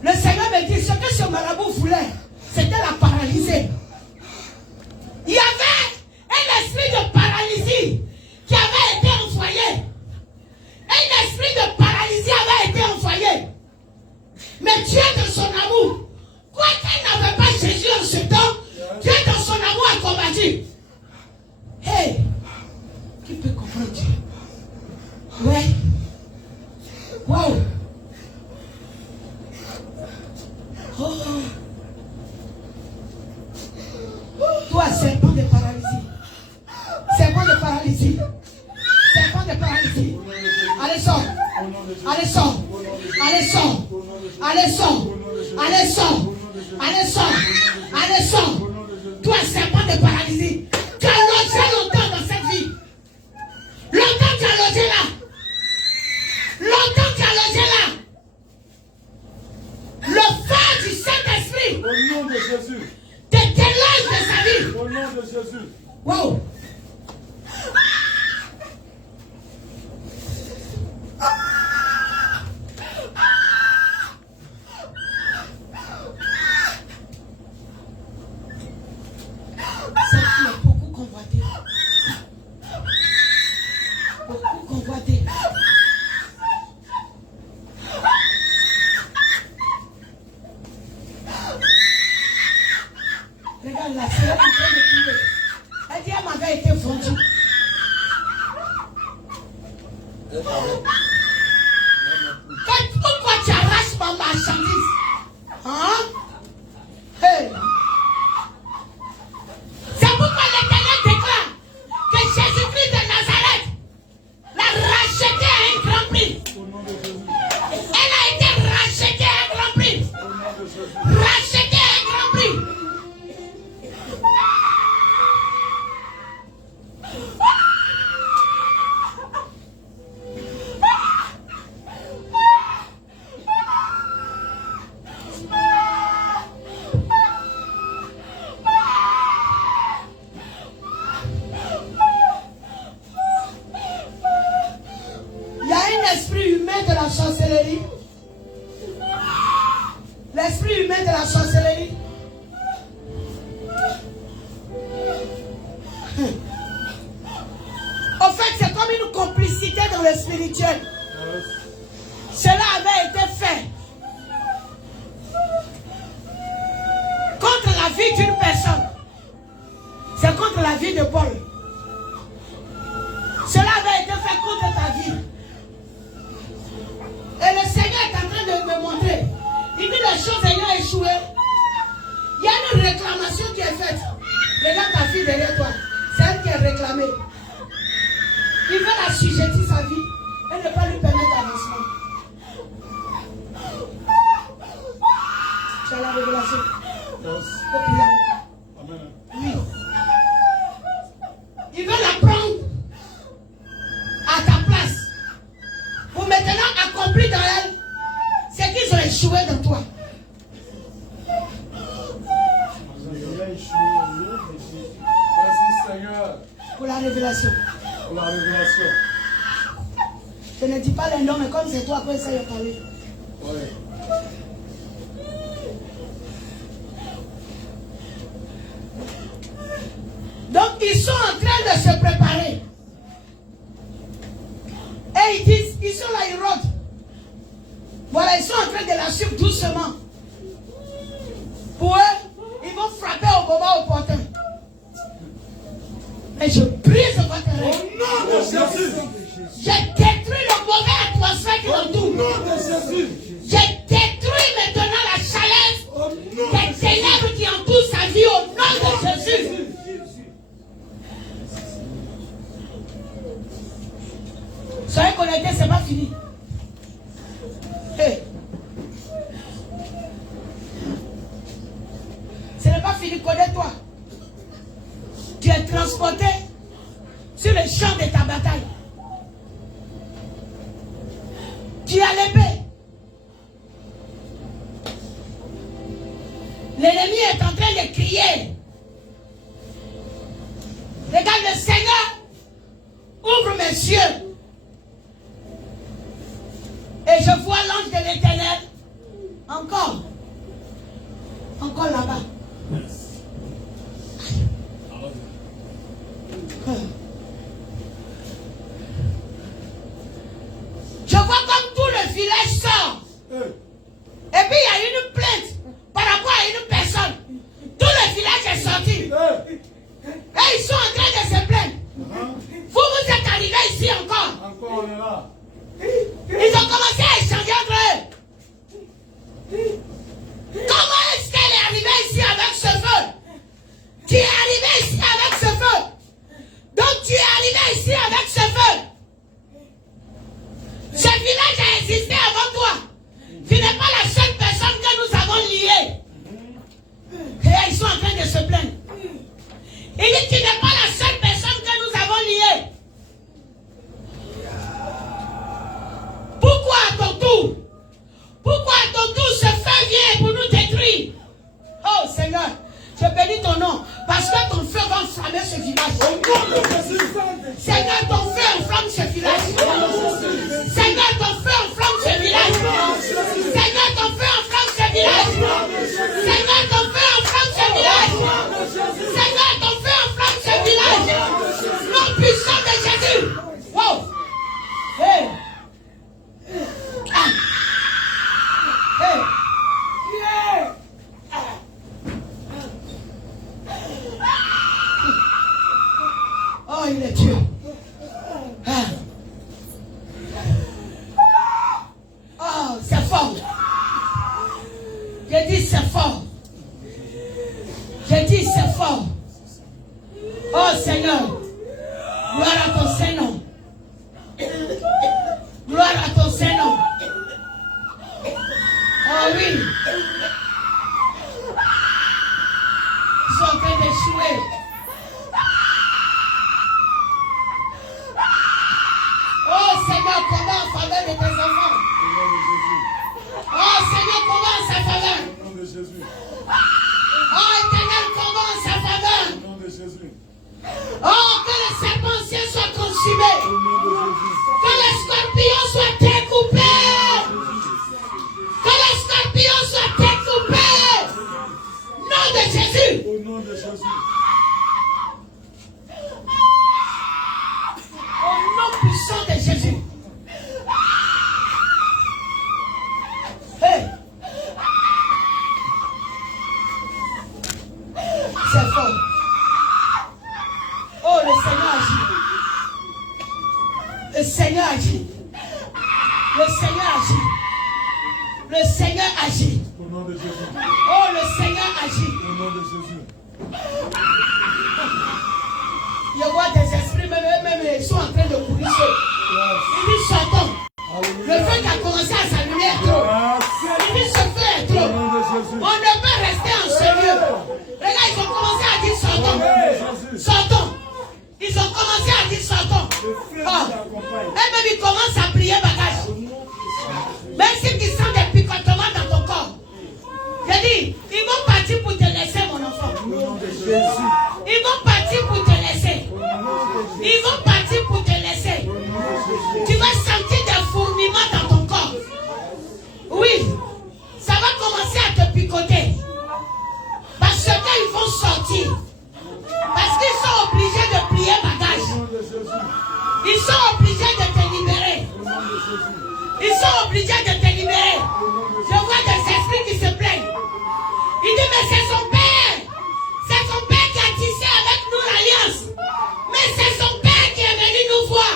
Le Seigneur me dit, ce que ce marabout voulait, c'était la paralyser. Il y avait un esprit de paralysie qui avait été envoyé. Un esprit de paralysie avait été envoyé. Mais Dieu de son amour, quoi qu'elle n'avait pas Jésus en ce temps, Dieu dans son amour a combattu. Hey, qui peut comprendre Dieu? Ouais. Wow. Oh. Toi, serpent de paralysie. Serpent de paralysie. Serpent de paralysie. Allez, sors. Allez, sors. Allez, sors. Allez, sors. Allez, sors. Allez, sors. Allez, sors. Toi, serpent de paralysie. Tu as logé longtemps dans cette vie. Longtemps tu as logé là. Longtemps tu as logé là. Le feu du Saint-Esprit. Au nom de Jésus. Te déloge de sa vie. Au nom de Jésus. Wow. Cette fille est beaucoup convoitée. Beaucoup convoitée. Regarde là, c'est en train de crier. Elle dit, elle m'avait été fondue. Pourquoi tu arraches ma marchandise? Hein? Hey! C'est pourquoi l'Éternel déclare que Jésus-Christ de Nazareth l'a racheté à un grand prix. Elle a été rachetée à un grand prix. Rachetée à un grand prix. L'esprit humain de la sorcellerie. En fait, c'est comme une complicité dans le spirituel. Cela avait été fait contre la vie d'une personne. C'est contre la vie de Paul. Cela avait été fait contre ta vie. Et le Seigneur est en train de me montrer. Il dit les choses ayant échoué. Il y a une réclamation qui est faite. Regarde ta fille derrière toi. C'est elle qui est réclamée. Il veut assujettir sa vie et ne pas lui permettre d'avancement. Tu as la révélation. Oui. Il veut la prendre à ta place. compris dans elle, c'est qu'ils ont échoué dans toi. Merci Seigneur. Pour la révélation. Pour la révélation. Je ne dis pas les noms, mais comme c'est toi, après ça, il a parlé. Oui. Donc, ils sont en train de se préparer. Et ils disent, ils sont là, ils rôdent. Voilà, ils sont en train de la suivre doucement. Pour eux, ils vont frapper au moment opportun. Et je brise votre règne. Au nom de Jésus. Je détruis le mauvais atmosphère qui l'entoure. Au nom de Jésus. Je détruis maintenant la chaleur des ténèbres qui entourent sa vie au nom de Jésus. Soyez connectés, c'est pas fini. Hey. Ce n'est pas fini, connais-toi. Tu es transporté sur le champ de ta bataille. Tu as l'épée. L'ennemi est en train de crier. Regarde, le Seigneur ouvre mes yeux. Et je vois l'ange de l'Éternel. Encore là-bas. Je vois comme tout le village sort. Et puis il y a une plainte par rapport à une personne. Tout le village est sorti. Et ils sont en train de se plaindre. Vous êtes arrivés ici encore. Encore on est là. Ils ont commencé à échanger entre eux. Comment est-ce qu'elle est arrivée ici avec ce feu? Tu es arrivé ici avec ce feu. Donc tu es arrivé ici avec ce feu. Ce village a existé avant toi. Tu n'es pas la seule personne que nous avons liée. Et ils sont en train de se plaindre. Il dit, tu n'es pas la seule personne que nous avons liée. Pourquoi à ton tour? Pourquoi à ton tour ce feu vient pour nous détruire? Oh Seigneur, je bénis ton nom. Parce que ton feu va enflammer ce village. Seigneur, ton feu enflamme ce village. Seigneur, ton feu enflamme ce village. Seigneur, ton feu enflamme ce village. Seigneur, ton feu enflamme ce village. Seigneur, ton feu enflamme ce village. Nom puissant de Jésus. Wow. Hey. Ah. Hey. Yeah. Oh, il est Dieu. Ah. Oh, c'est fort. J'ai dit c'est fort. J'ai dit c'est fort. Oh Seigneur, gloire à ton Saint-Nom. Gloire à ton Saint-Nom. Oh oui. Ils sont en train d'échouer. Oh Seigneur, combat en faveur de tes enfants. Oh Seigneur, combat en sa faveur. Au nom de Jésus. Oh Éternel, combat en sa faveur. Au nom de Jésus. Oh, que le serpent ancien soit consumé. Au nom de Jésus. Que les scorpions soient découpés. Que les scorpions soient découpés. Nom de Jésus. Au nom de Jésus. Au nom puissant de Jésus. Hey. C'est fort. Oh, le Seigneur agit. Le Seigneur agit. Le Seigneur agit. Le Seigneur agit. Au nom de Jésus. Oh, le Seigneur agit. Au nom de Jésus. Je vois des esprits, même ils sont en train de courir sur eux. Ils disent sortons. Le feu qui a commencé à s'allumer est trop. Ils disent ce feu est trop. On ne peut rester en ce lieu. Regarde, ils ont commencé à dire sortons. Sortons. Ils ont commencé à dire sortons. Oh. Et même ils commencent à prier bagage. Ils sont obligés de te libérer. Je vois des esprits qui se plaignent. Il dit, mais c'est son père. C'est son père qui a tissé avec nous l'alliance. Mais c'est son père qui est venu nous voir.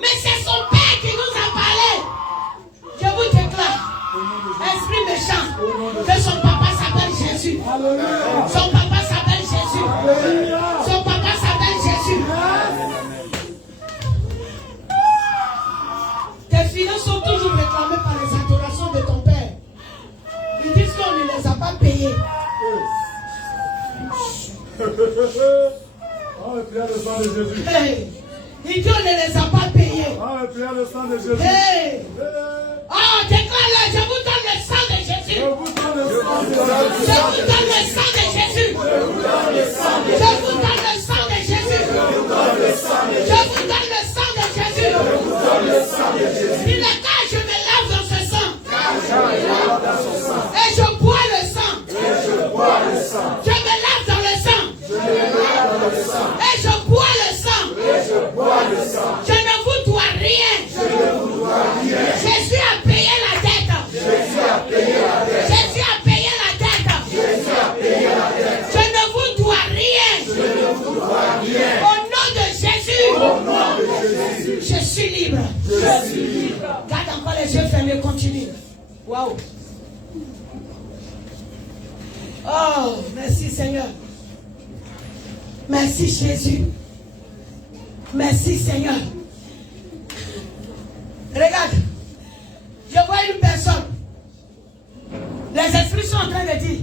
Mais c'est son père qui nous a parlé. Je vous déclare, esprit méchant, que son papa s'appelle Jésus. Son papa s'appelle Jésus. Son papa s'appelle Jésus. Tes finances sont toujours réclamées par les adorations de ton père. Ils disent qu'on ne les a pas payées. Oh, prière le sang de Jésus. Hey. Il dit on ne les a pas payés. Oh, prière le sang de Jésus. Hey. Oh, déclare-le, je vous donne le sang de Jésus. Je vous donne le sang de Jésus. Je vous donne le sang de Jésus. Je vous donne le sang de Jésus. Je vous donne le sang de Jésus. Je vous donne le sang de Jésus. Je vous donne le sang de Jésus. Je vous donne le sang de Jésus. Il est quand je me lave dans ce sang. Et je bois le sang. Je me lave dans le sang. Et je bois le sang. Je ne vous dois rien. Jésus a payé la dette. Jésus a payé la dette. Je ne vous dois rien. Au nom de Jésus. Je suis libre. Garde encore les yeux fermés, continue. Waouh. Oh, merci Seigneur. Merci Jésus. Merci Seigneur. Regarde. Je vois une personne. Les esprits sont en train de dire.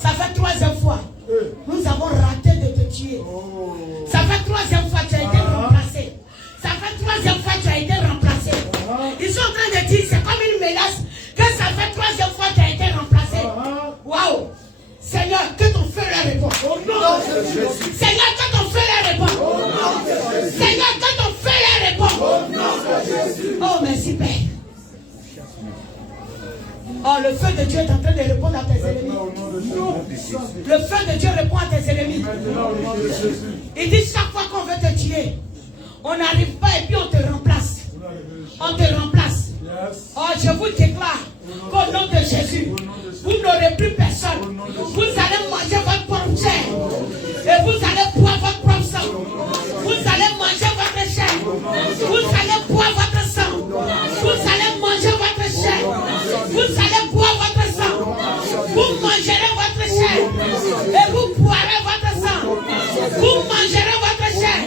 Ça fait 3e fois. Nous avons raté de te tuer. Ça fait 3e fois que tu as été remplacé. Ça fait 3e fois que tu as été remplacé. Ils sont en train de dire, c'est comme une menace, que ça fait 3e fois que tu as été remplacé. Waouh! Seigneur, que ton feu leur répond. Seigneur, que ton feu leur répond. Seigneur, que ton feu leur répond. Oh, merci Père. Oh, le feu de Dieu est en train de répondre à tes ennemis. Le feu de Dieu répond à tes ennemis. Il dit chaque fois qu'on veut te tuer, on n'arrive pas et puis on te remplace. On te remplace. Oh, je vous déclare qu'au nom de Jésus, vous n'aurez plus personne. Vous allez manger votre propre chair. Et vous allez boire votre propre sang. Vous allez manger votre chair. Vous allez boire votre sang. Vous allez manger votre chair. Vous allez boire votre sang. Vous mangerez votre chair. Et vous boirez votre sang. Vous mangerez votre chair.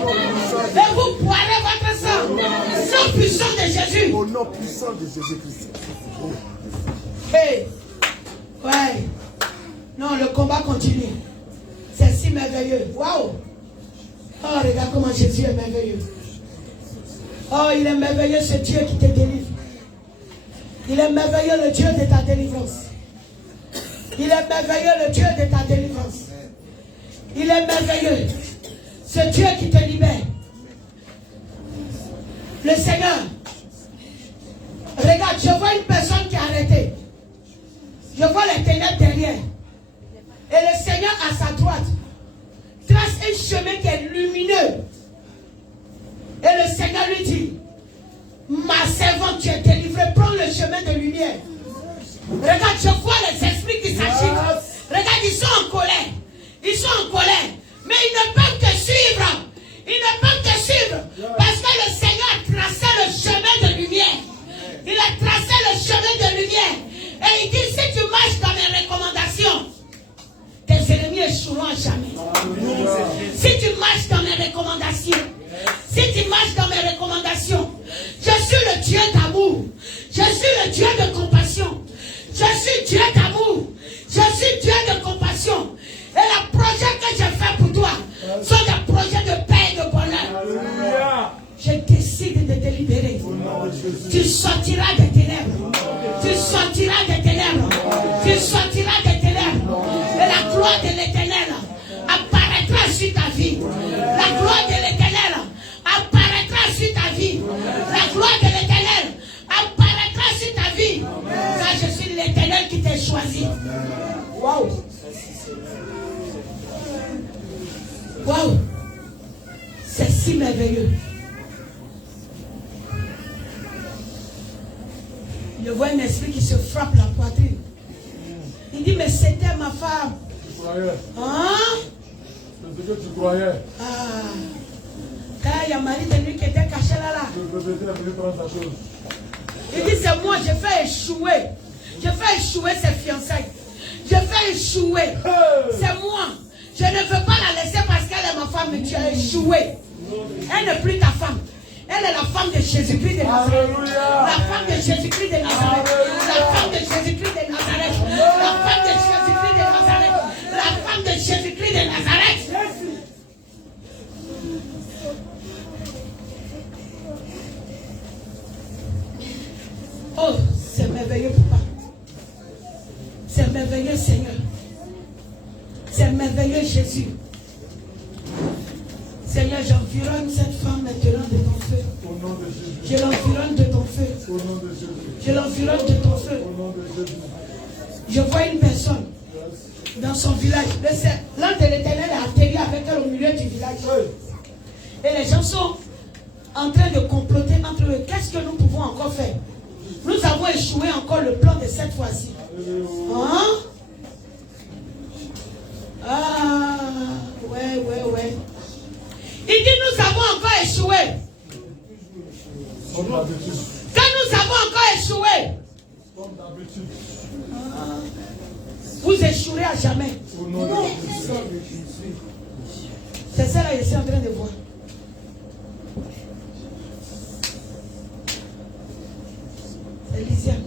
Et vous boirez votre sang. Sang puissant de Jésus. Au nom puissant de Jésus-Christ. Hey. Ouais. Non, le combat continue. C'est si merveilleux. Waouh. Oh, regarde comment Jésus est merveilleux. Oh, il est merveilleux ce Dieu qui te délivre. Il est merveilleux le Dieu de ta délivrance. Il est merveilleux le Dieu de ta délivrance. Il est merveilleux ce Dieu qui te libère. Le Seigneur. Regarde, je vois une personne qui est arrêtée. Je vois les ténèbres derrière. Et le Seigneur à sa droite trace un chemin qui est lumineux. Et le Seigneur lui dit, ma servante, tu es délivrée, prends le chemin de lumière. Regarde, je vois les esprits qui s'agitent. Regarde, ils sont en colère. Ils sont en colère. Mais ils ne peuvent te suivre. Ils ne peuvent te suivre. Parce que le Seigneur a tracé le chemin de lumière. Il a tracé le chemin de lumière. Et il dit, si tu marches dans mes recommandations, tes ennemis échoueront à jamais. Si tu marches dans mes recommandations, si tu marches dans mes recommandations, je suis le Dieu d'amour. Je suis le Dieu de compassion. Je suis Dieu d'amour. Je suis Dieu de compassion. Et les projets que je fais pour toi sont des projets de paix et de bonheur. Je décide de te libérer. Tu sortiras des ténèbres. Tu sortiras des ténèbres. Tu sortiras des ténèbres. Et la gloire de l'Éternel apparaîtra sur ta vie. La gloire de l'Éternel apparaîtra sur ta vie. La gloire de l'Éternel apparaîtra sur ta vie. Car je suis l'Éternel qui t'a choisi. Waouh. Waouh. C'est si merveilleux. Je vois un esprit qui se frappe la poitrine. Il dit, mais c'était ma femme. Tu croyais. Hein? C'est ce que tu croyais. Ah. Quand il y a Marie de lui qui était caché là. Le propriétaire est venu prendre sa chose. Il dit, c'est moi, j'ai fait échouer. J'ai fait échouer ses fiançailles. J'ai fait échouer. C'est moi. Je ne veux pas la laisser parce qu'elle est ma femme, mais tu as échoué. Elle n'est plus ta femme. Elle est la femme de Jésus-Christ de Nazareth. La femme de Jésus-Christ de Nazareth. La femme de Jésus-Christ de Nazareth. La femme de Jésus-Christ de Nazareth. La femme de Jésus-Christ de Nazareth. Oh, c'est merveilleux, papa. C'est merveilleux, Seigneur. C'est merveilleux, Jésus. Seigneur, j'environne cette femme maintenant de ton feu. Au nom de Jésus. Je l'environne de ton feu. Au nom de Jésus. Je l'environne de ton feu. Au nom de Jésus. Je vois une personne dans son village. L'ange de l'Éternel est atterri avec elle au milieu du village. Et les gens sont en train de comploter entre eux. Qu'est-ce que nous pouvons encore faire? Nous avons échoué encore le plan de cette fois-ci. Hein? Ah, ouais. Il dit, nous avons encore échoué. Comme d'habitude. Quand nous avons encore échoué. Comme d'habitude. Vous échouerez à jamais. Au nom de Jésus. C'est ça là que je suis en train de voir. C'est Lysiane.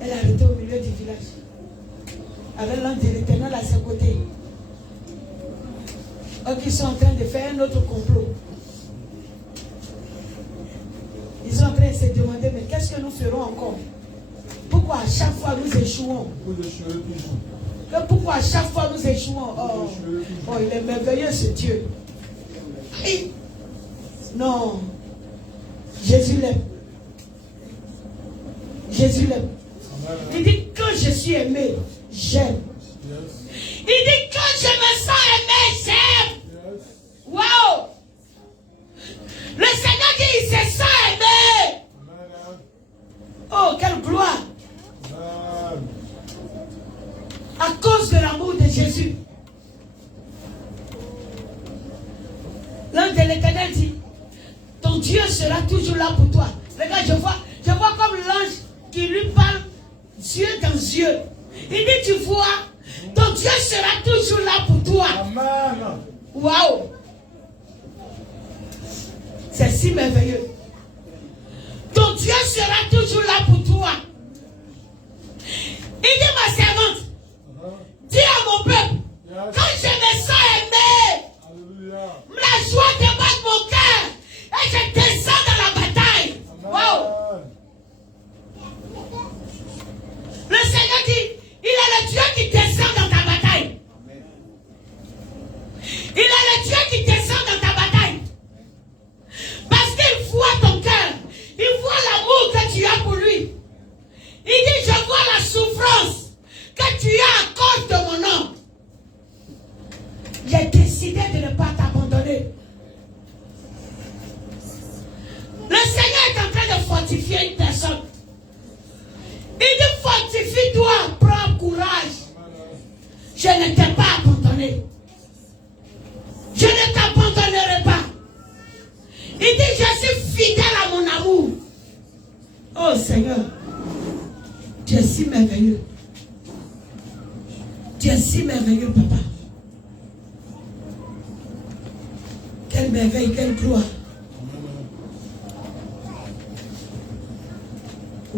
Elle est arrêtée au milieu du village. Avec l'ange de l'Éternel à ses côtés. Ils sont en train de faire un autre complot. Ils sont en train de se demander, mais qu'est-ce que nous ferons encore? Pourquoi à chaque fois nous échouons? Vous échouez toujours. Pourquoi à chaque fois nous échouons? Oh, il est merveilleux ce Dieu. Et non. Jésus l'aime. Jésus l'aime. Il dit, quand je suis aimé, j'aime. Il dit, quand je me sens aimé, j'aime. Wow! Le Seigneur dit, il se sent aimé. Oh, quelle gloire! À cause de l'amour de Jésus. L'ange de l'Éternel dit, ton Dieu sera toujours là pour toi. Regarde, je vois comme l'ange qui lui parle Dieu dans Dieu. Il dit, tu vois, ton Dieu sera toujours là pour toi. Amen. Waouh! C'est si merveilleux. Ton Dieu sera toujours là pour toi. Il dit, ma servante, dis à mon peuple, quand je me sens aimé, la joie débat mon cœur et je descends dans la bataille. Waouh! Le Seigneur dit, il est le Dieu qui descend dans ta bataille. Il est le Dieu qui descend dans ta bataille. Parce qu'il voit ton cœur. Il voit l'amour que tu as pour lui. Il dit, je vois la souffrance que tu as à cause de mon nom. J'ai décidé de ne pas t'abandonner. Le Seigneur est en train de fortifier une personne. Il dit, fortifie-toi, prends courage. Je ne t'ai pas abandonné. Je ne t'abandonnerai pas. Il dit, je suis fidèle à mon amour. Oh Seigneur, tu es si merveilleux. Tu es si merveilleux, papa. Quelle merveille, quelle gloire.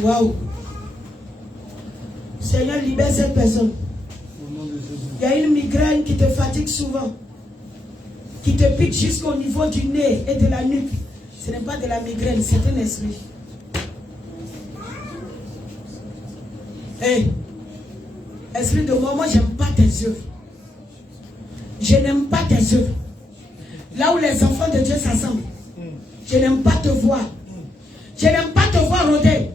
Waouh. Seigneur, libère cette personne. Il y a une migraine qui te fatigue souvent, qui te pique jusqu'au niveau du nez et de la nuque. Ce n'est pas de la migraine, c'est un esprit. Hey, esprit de moi, j'aime pas tes œuvres. Je n'aime pas tes œuvres. Là où les enfants de Dieu s'assemblent, je n'aime pas te voir. Je n'aime pas te voir rôder.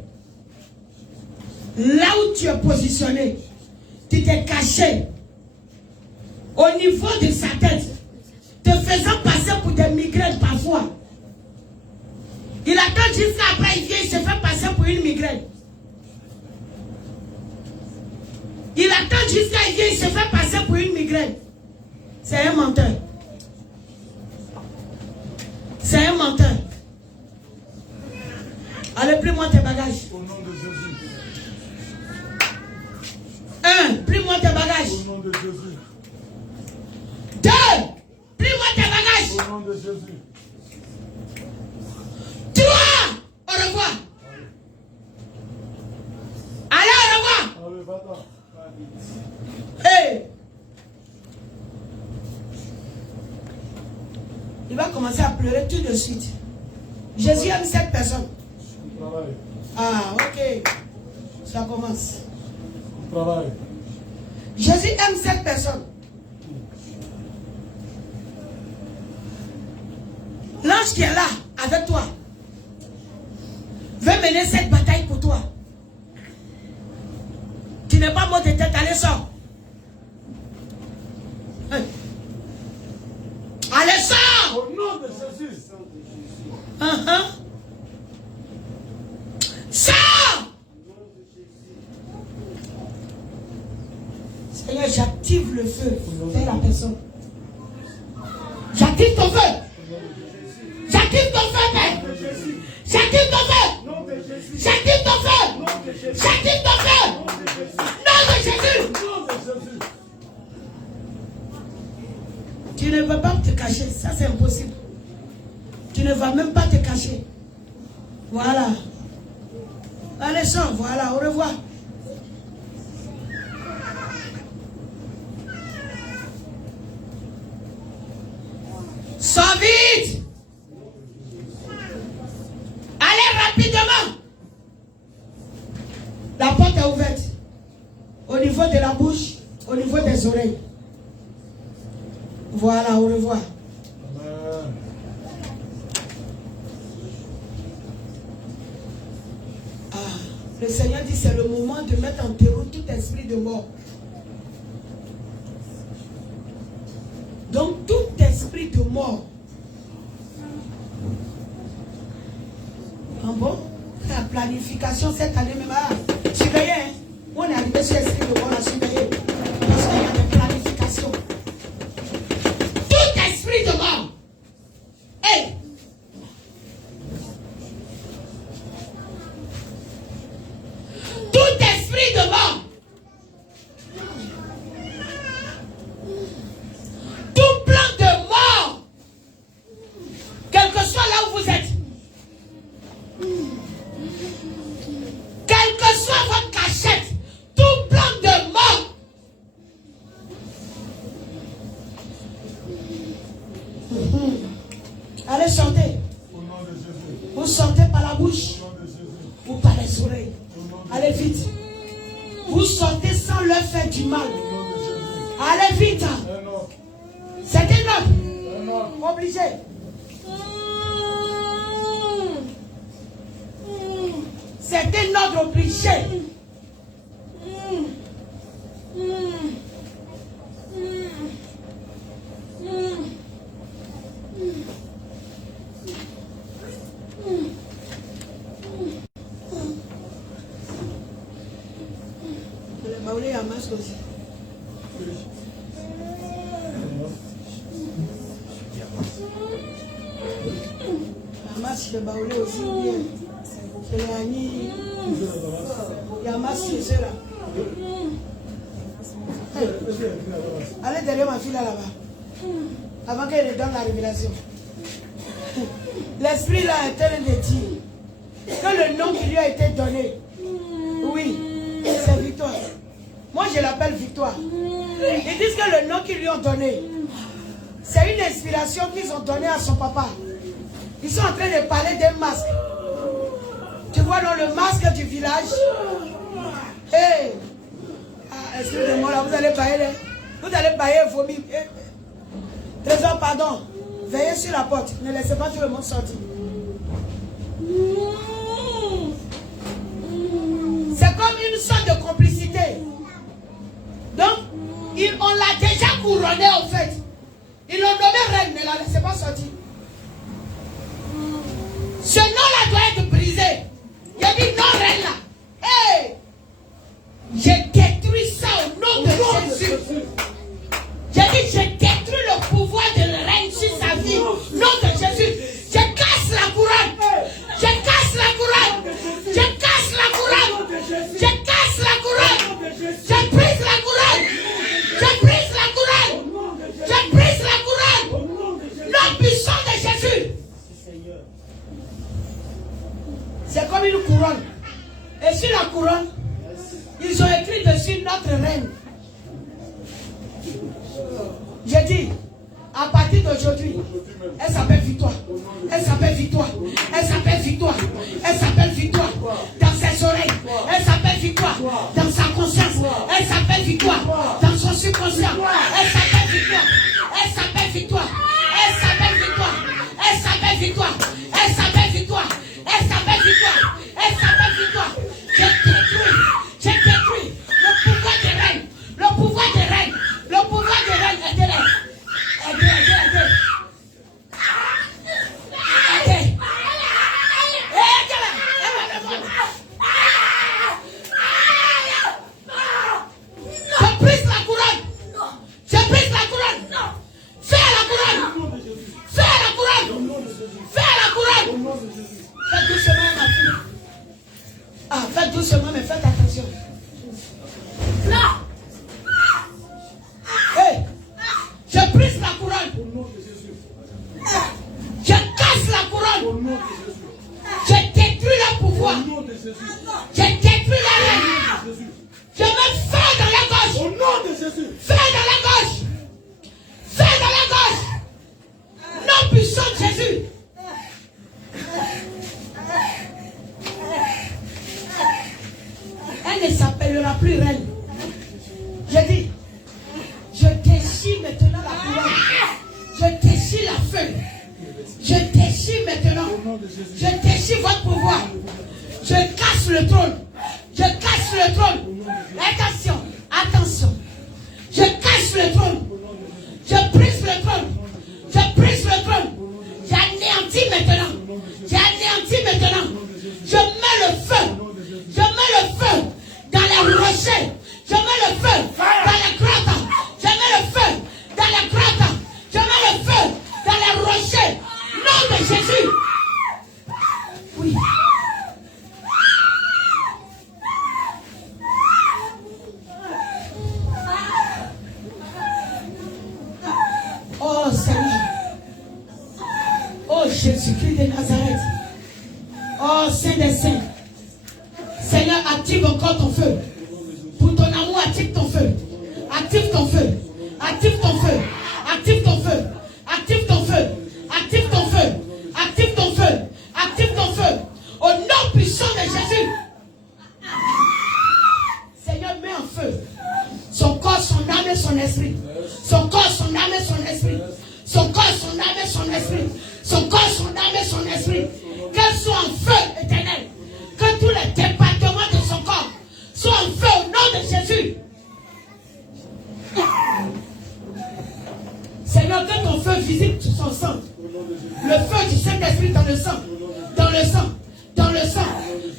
Là où tu es positionné, tu t'es caché au niveau de sa tête, te faisant passer pour des migraines parfois. Il attend jusqu'à après, il vient, il se fait passer pour une migraine. Il attend jusqu'à il vient, il se fait passer pour une migraine. C'est un menteur. C'est un menteur. Allez, plie-moi tes bagages. Au nom de Jésus. 1. Plie-moi tes bagages. Au nom de Jésus. 2. Plie-moi tes bagages. Au nom de Jésus. 3. Au revoir. Allez, au revoir. Allez, va-t'en. Hey. Il va commencer à pleurer tout de suite. Jésus aime cette personne. Ah, ok. Ça commence. Travail. Jésus aime cette personne. L'ange qui est là, avec toi, veut mener cette bataille pour toi. Tu n'es pas mort de tête, allez, sors. Allez, sors. Au nom de Jésus. Sors. Seigneur, j'active le feu vers la personne. J'active ton feu. J'active ton feu, Père. J'active ton feu. J'active ton feu. J'active ton feu. Nom de Jésus. Tu ne vas pas te cacher. Ça, c'est impossible. Tu ne vas même pas te cacher. Voilà. Allez, sors. Voilà. Au revoir. Sors vite. Allez rapidement. La porte est ouverte. Au niveau de la bouche, au niveau des oreilles. Voilà, au revoir. Amen. Ah, le Seigneur dit c'est le moment de mettre en terreau tout esprit de mort. Donc tout esprit de mort. Ah bon? La planification cette année même. Ah, surveillez, hein? On est arrivé sur l'esprit de mort à surveiller. Parce qu'il y a des planifications. Tout esprit de mort. Hey! Tout esprit de mort. Tout plan de mort. Quel que soit là où vous êtes. Quelle que soit votre cachette. Tout plan de mort. Allez, sortez. Au nom de Jésus. Vous sortez par la bouche Au nom de Jésus. ou par les oreilles. Au nom de Allez vite. Vous sortez sans leur faire du mal. Jésus. Allez vite. Un ordre. C'est un ordre. Un ordre. Obligé. C'est un ordre obligé. Le baoulé a masque aussi. La masque le baoulé aussi bien. C'est les amis. Il y a un masque chez eux là. Hey. Allez derrière ma fille là-bas. Avant qu'elle ne donne la révélation. L'esprit là est en train de dire que le nom qui lui a été donné, oui, c'est Victoire. Moi je l'appelle Victoire. Ils disent que le nom qu'ils lui ont donné, c'est une inspiration qu'ils ont donnée à son papa. Ils sont en train de parler d'un masque. Tu vois dans le masque du village. Hey. Ah, excusez-moi là, vous allez bailler. Vous allez bailler et vomir. Trésor, pardon. Veillez sur la porte. Ne laissez pas tout le monde sortir. C'est comme une sorte de complicité. Donc, on l'a déjà couronnée en fait. Ils l'ont nommé reine, ne la laissez pas sortir. Ce nom-là C'est comme une couronne. Et sur la couronne, ils ont écrit dessus notre reine. J'ai dit, à partir d'aujourd'hui, elle s'appelle Victoire. Elle s'appelle Victoire. Elle s'appelle Victoire. Elle s'appelle Victoire. Dans ses oreilles. Elle s'appelle Victoire. Dans sa conscience. Elle s'appelle Victoire. Dans son subconscient. Elle s'appelle Victoire. Elle s'appelle Victoire. Elle s'appelle Victoire. Elle s'appelle Victoire. Elle s'appelle Victoire. Elle s'appelle Victoire. Elle s'appelle Victoire. J'ai détruit le pouvoir des reines. Le pouvoir des reines. Le pouvoir des reines est de l'air. Faites doucement, ma fille. Ah, faites doucement, mais faites attention. Non. Hey, je brise la couronne. Je casse la couronne. Je détruis le pouvoir. Je détruis la reine. Je mets feu dans la gorge. Au nom de Jésus. Feu dans la gorge. Feu dans la gorge. Nom puissant de Jésus. Elle ne s'appellera plus reine. Je dis, je déchire maintenant la couronne. Je déchire la feuille. Je déchire maintenant. Je déchire votre pouvoir. Je casse le trône. Je casse le trône. Attention, attention. Je casse le trône. Je brise le trône. Je brise le trône. J'anéantis maintenant. J'anéantis maintenant. Je mets le feu. Je mets le feu dans les rochers. Je mets le feu dans les grottes. Je mets le feu dans les grottes. Je mets le feu dans les rochers. Nom de Jésus. Oui. Oh Seigneur. Oh Jésus-Christ de Nazareth. Oh Saint des Saints. Seigneur, active encore ton feu. Pour ton amour, active ton feu. Active ton feu. Active ton feu. Active ton feu. Active ton feu. Active ton feu. Active ton feu. Active ton feu. Au nom puissant de Jésus. Seigneur, mets en feu son corps, son âme et son esprit. Son corps, son âme et son esprit. Son corps, son âme et son esprit. Son corps, son âme et son esprit. Qu'elle soit en feu éternel. Que tous les départements de son corps soient en feu au nom de Jésus. Seigneur, que ton feu visite son sang. Le feu du Saint-Esprit dans le sang. Dans le sang. Dans le sang.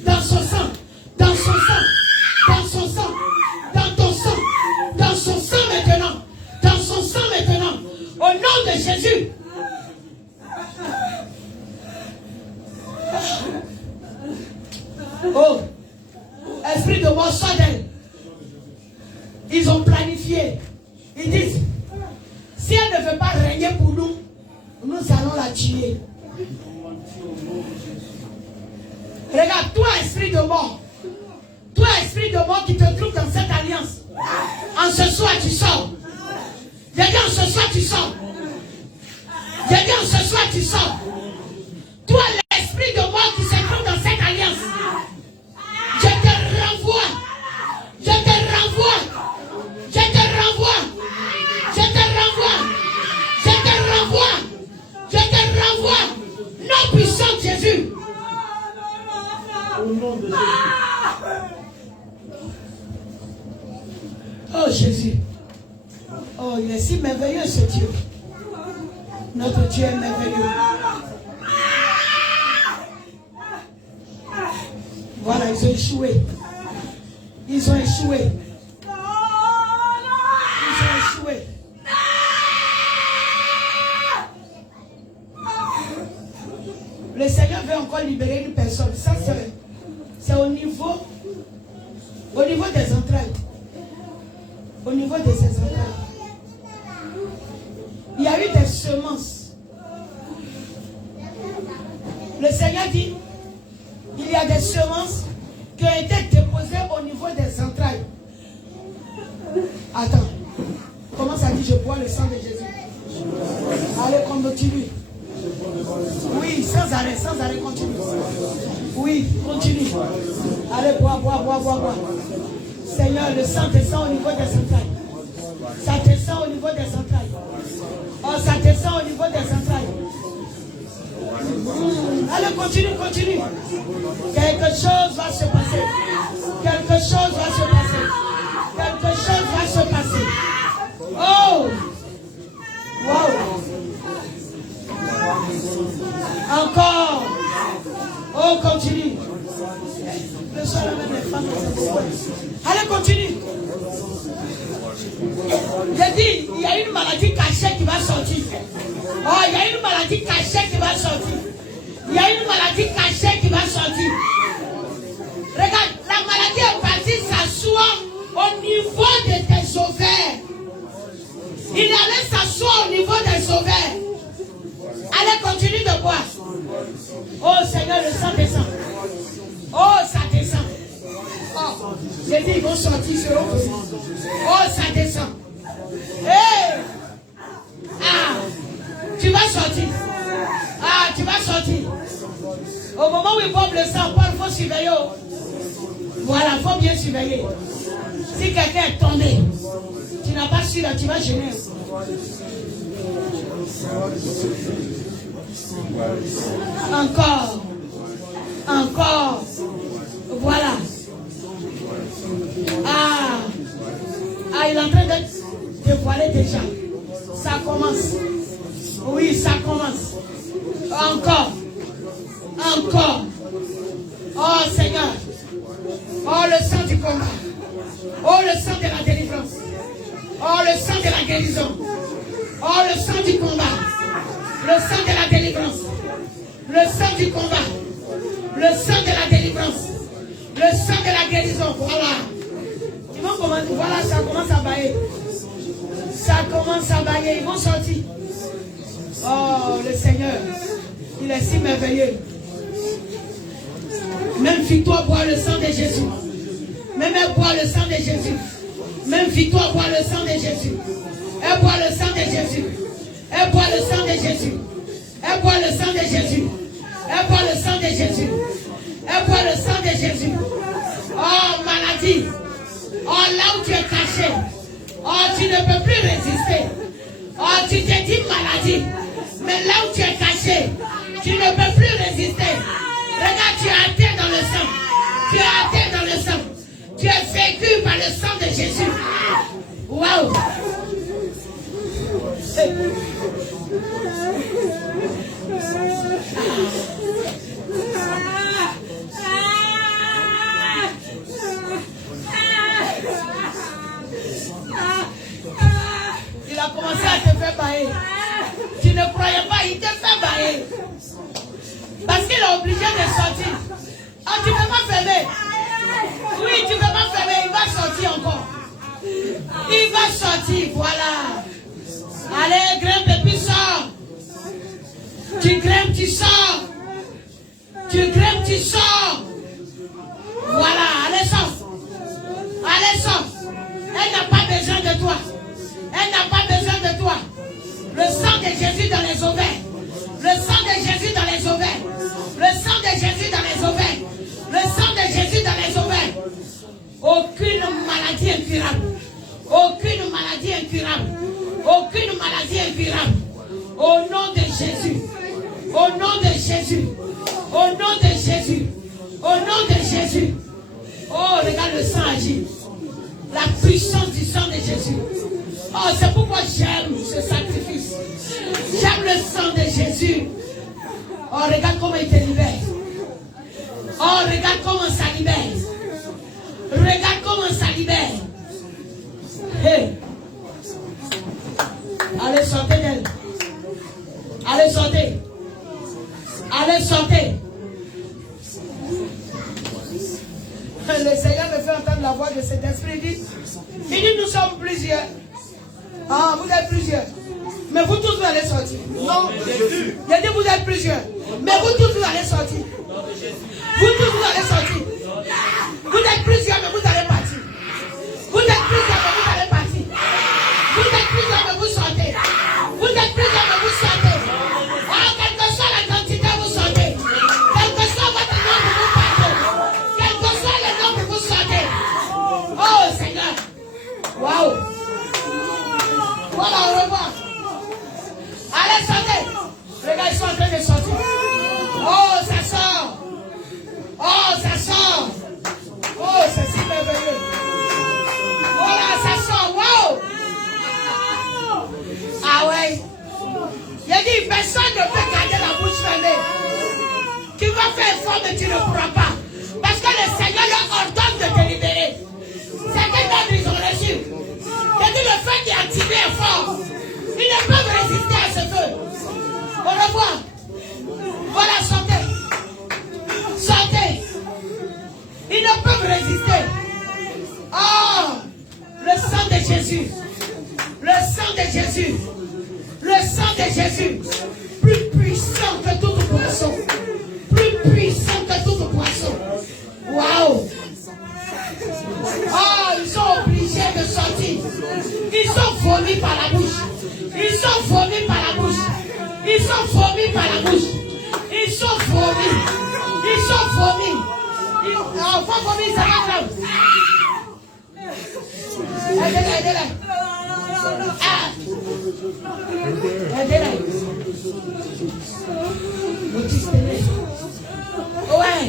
Dans son sang. Dans son sang. Dans son sang. Dans ton sang. Dans son sang maintenant. Dans son sang maintenant. Au nom de Jésus. Oh, esprit de mort, sort d'elle. Ils ont planifié. Ils disent, si elle ne veut pas régner pour nous, nous allons la tuer. Regarde, toi esprit de mort. Toi esprit de mort qui te trouve dans cette alliance. En ce soir tu sors. J'ai dit en ce soir tu sors. J'ai dit en ce soir tu sors. Toi l'esprit de mort qui se trouve dans cette alliance. Je te renvoie. Je te renvoie. Je te renvoie. Je te renvoie. Je te renvoie. Je te renvoie. Nom puissant de Jésus. Au nom de Jésus. Oh Jésus. Oh, il est si merveilleux ce Dieu. Notre Dieu est merveilleux. Voilà, ils ont échoué. Ils ont échoué. Ils ont échoué. Le Seigneur veut encore libérer une personne. Ça, c'est au niveau des entrailles. Au niveau de ses entrailles. Il y a eu des semences. Le Seigneur dit, il y a des semences qui ont été déposées au niveau des entrailles. Attends. Comment ça dit? Je bois le sang de Jésus. Allez, continue. Oui, sans arrêt, continue. Oui, continue. Allez, bois. Seigneur, le sang descend au niveau des entrailles. Ça descend au niveau des entrailles. Oh, ça descend au niveau des entrailles. Allez, continue. Quelque chose va se passer. Quelque chose va se passer. Oh! Wow! Encore! Oh, continue. Le soir, même les femmes, allez, continue. J'ai dit, il y a une maladie cachée qui va sortir. Oh, il y a une maladie cachée qui va sortir. Regarde, la maladie est partie s'asseoir au niveau de tes ovaires. Il est allé s'asseoir au niveau des ovaires. Allez, continue de boire. Oh Seigneur, le sang descend. Oh, ça descend. Oh, j'ai dit, ils vont sortir sur eux. Oh, ça descend. Hey! Ah! Tu vas sortir. Ah, tu vas sortir. Au moment où ils boivent le sang, il faut surveiller. Voilà, il faut bien surveiller. Si quelqu'un est tombé, tu n'as pas su là, tu vas gêner. Encore. Voilà. Ah, il est en train de dévoiler déjà. Ça commence. Oui, ça commence. Encore. Oh Seigneur. Oh le sang du combat. Oh le sang de la délivrance. Oh le sang de la guérison. Oh le sang du combat. Le sang de la délivrance. Le sang du combat. Le sang de la délivrance. Le sang de la guérison. Voilà. Ils vont commencer. Voilà, ça commence à bailler. Ils vont sortir. Oh, le Seigneur, il est si merveilleux. Même fille-toi boire le sang de Jésus. Même elle boit le sang de Jésus. Même fille-toi boire le sang de Jésus. Elle boit le sang de Jésus. Elle boit le sang de Jésus. Elle boit le sang de Jésus. Elle boit le sang de Jésus. Elle boit le sang de Jésus. Oh, maladie. Oh, là où tu es caché. Oh, tu ne peux plus résister. Oh, tu t'es dit maladie. Mais là où tu es caché, tu ne peux plus résister. Regarde, tu es atteint dans le sang. Tu es atteint dans le sang. Tu es vécu par le sang de Jésus. Waouh! Il a commencé à te faire bailler. Tu ne croyais pas, il te fait bailler. Parce qu'il est obligé de sortir. Ah, tu ne peux pas fermer. Oui, tu ne peux pas fermer, il va sortir encore. Il va sortir, voilà. Allez, grimpe et puis sors. Tu grimpes, tu sors. Tu grimpes, tu sors. Voilà, allez, sors. Allez, sors. Elle n'a pas besoin de toi. Elle n'a pas besoin de toi. Le sang de Jésus dans les ovaires. Le sang de Jésus dans les ovaires. Le sang de Jésus dans les ovaires. Le sang de Jésus dans les ovaires. Aucune maladie incurable. Aucune maladie incurable. Aucune maladie incurable. Au nom de Jésus. Au nom de Jésus. Au nom de Jésus. Au nom de Jésus. Oh, regarde le sang agir. La puissance du sang de Jésus. Oh, c'est pourquoi j'aime ce sacrifice. J'aime le sang de Jésus. Oh, regarde comment il te libère. Oh, regarde comment ça libère. Regarde comment ça libère. Hey. Allez, sortez d'elle. Allez, sortez. Allez, sortez. Le Seigneur me fait entendre la voix de cet esprit. Il dit, nous sommes plusieurs. Ah, vous êtes plusieurs. Mais vous tous, vous allez sortir. Non, j'ai dit, vous êtes plusieurs. Mais vous tous, vous allez sortir. Vous tous, vous allez allez sortir. Vous êtes plusieurs, mais vous allez partir. Vous êtes plusieurs, mais vous allez partir. Vous êtes plusieurs, mais vous sortez. Vous êtes plusieurs, mais vous sortez. Ah, quelle que soit la quantité, vous sortez. Quel que soit votre nombre, vous partez. Quel que soit le nombre, vous sortez. Oh, Seigneur. Waouh. Voilà, au revoir. Allez, sortez. Regarde, ils sont en train de sortir. Oh, ça sort. Oh, ça sort. Oh, c'est si merveilleux. Voilà, ça sort. Wow. Ah ouais. Il a dit, personne ne peut garder la bouche fermée. Tu vas faire effort, mais tu ne pourras pas. Parce que le Seigneur leur ordonne de délibérer. C'est quel ordre ils ont reçu. Il a dit, le feu qui est activé est fort. Ils ne peuvent résister à ce feu. Au revoir. Voilà, sortez. Sortez. Ils ne peuvent résister. Oh, le sang de Jésus. Le sang de Jésus. Le sang de Jésus. Plus puissant que toute poisson. Plus puissant que toute poisson. Waouh. Oh, ils sont obligés de sortir. Ils sont vomis par la bouche. Ils sont vomis par la bouche. Ils sont vomis par la bouche. Ils sont vomis. Ils sont vomis. Enfin vomis, ça va grave. Aidez-les, aidez-les. Ah. Aidez-les. Ouais.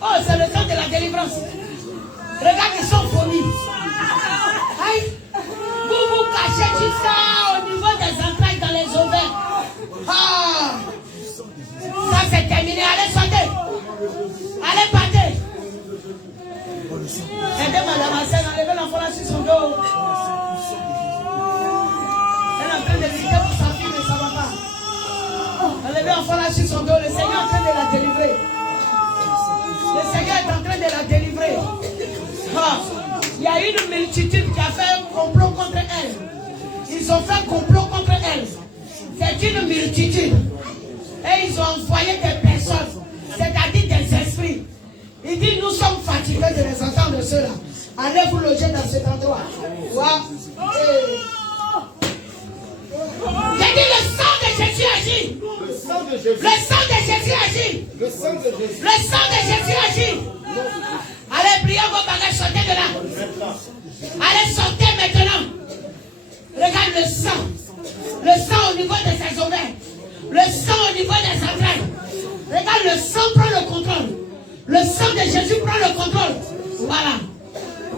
Oh, c'est le temps de la délivrance. Regarde, ils sont vomis. Aïe. Vous vous cachez tout ça au niveau des entrailles dans les ovaires. Ah. Ça c'est terminé. Allez, sortez. Allez, partez. Aidez madame Hassel, enlevez l'enfant là sur son dos. Elle est en train de lutter pour sa fille, mais ça ne va pas. Enlevez l'enfant là sur son dos. Le Seigneur est en train de la délivrer. Le Seigneur est en train de la délivrer. Ah. Il y a une multitude qui a fait un complot contre elle. Ils ont fait un complot contre elle. C'est une multitude. Et ils ont envoyé des personnes, c'est-à-dire des esprits. Il dit, nous sommes fatigués de les entendre ceux-là. Allez vous loger dans cet endroit. Wow. J'ai dit, le sang de Jésus agit. Le sang de Jésus. Le sang de Jésus agit. Le sang de Jésus. Le sang de Jésus agit. Allez, priez vos bagages, sortez de là. Allez, sortez maintenant. Regarde le sang. Le sang au niveau de ses ovaires. Le sang au niveau des entrailles. Regarde, le sang prend le contrôle. Le sang de Jésus prend le contrôle. Voilà.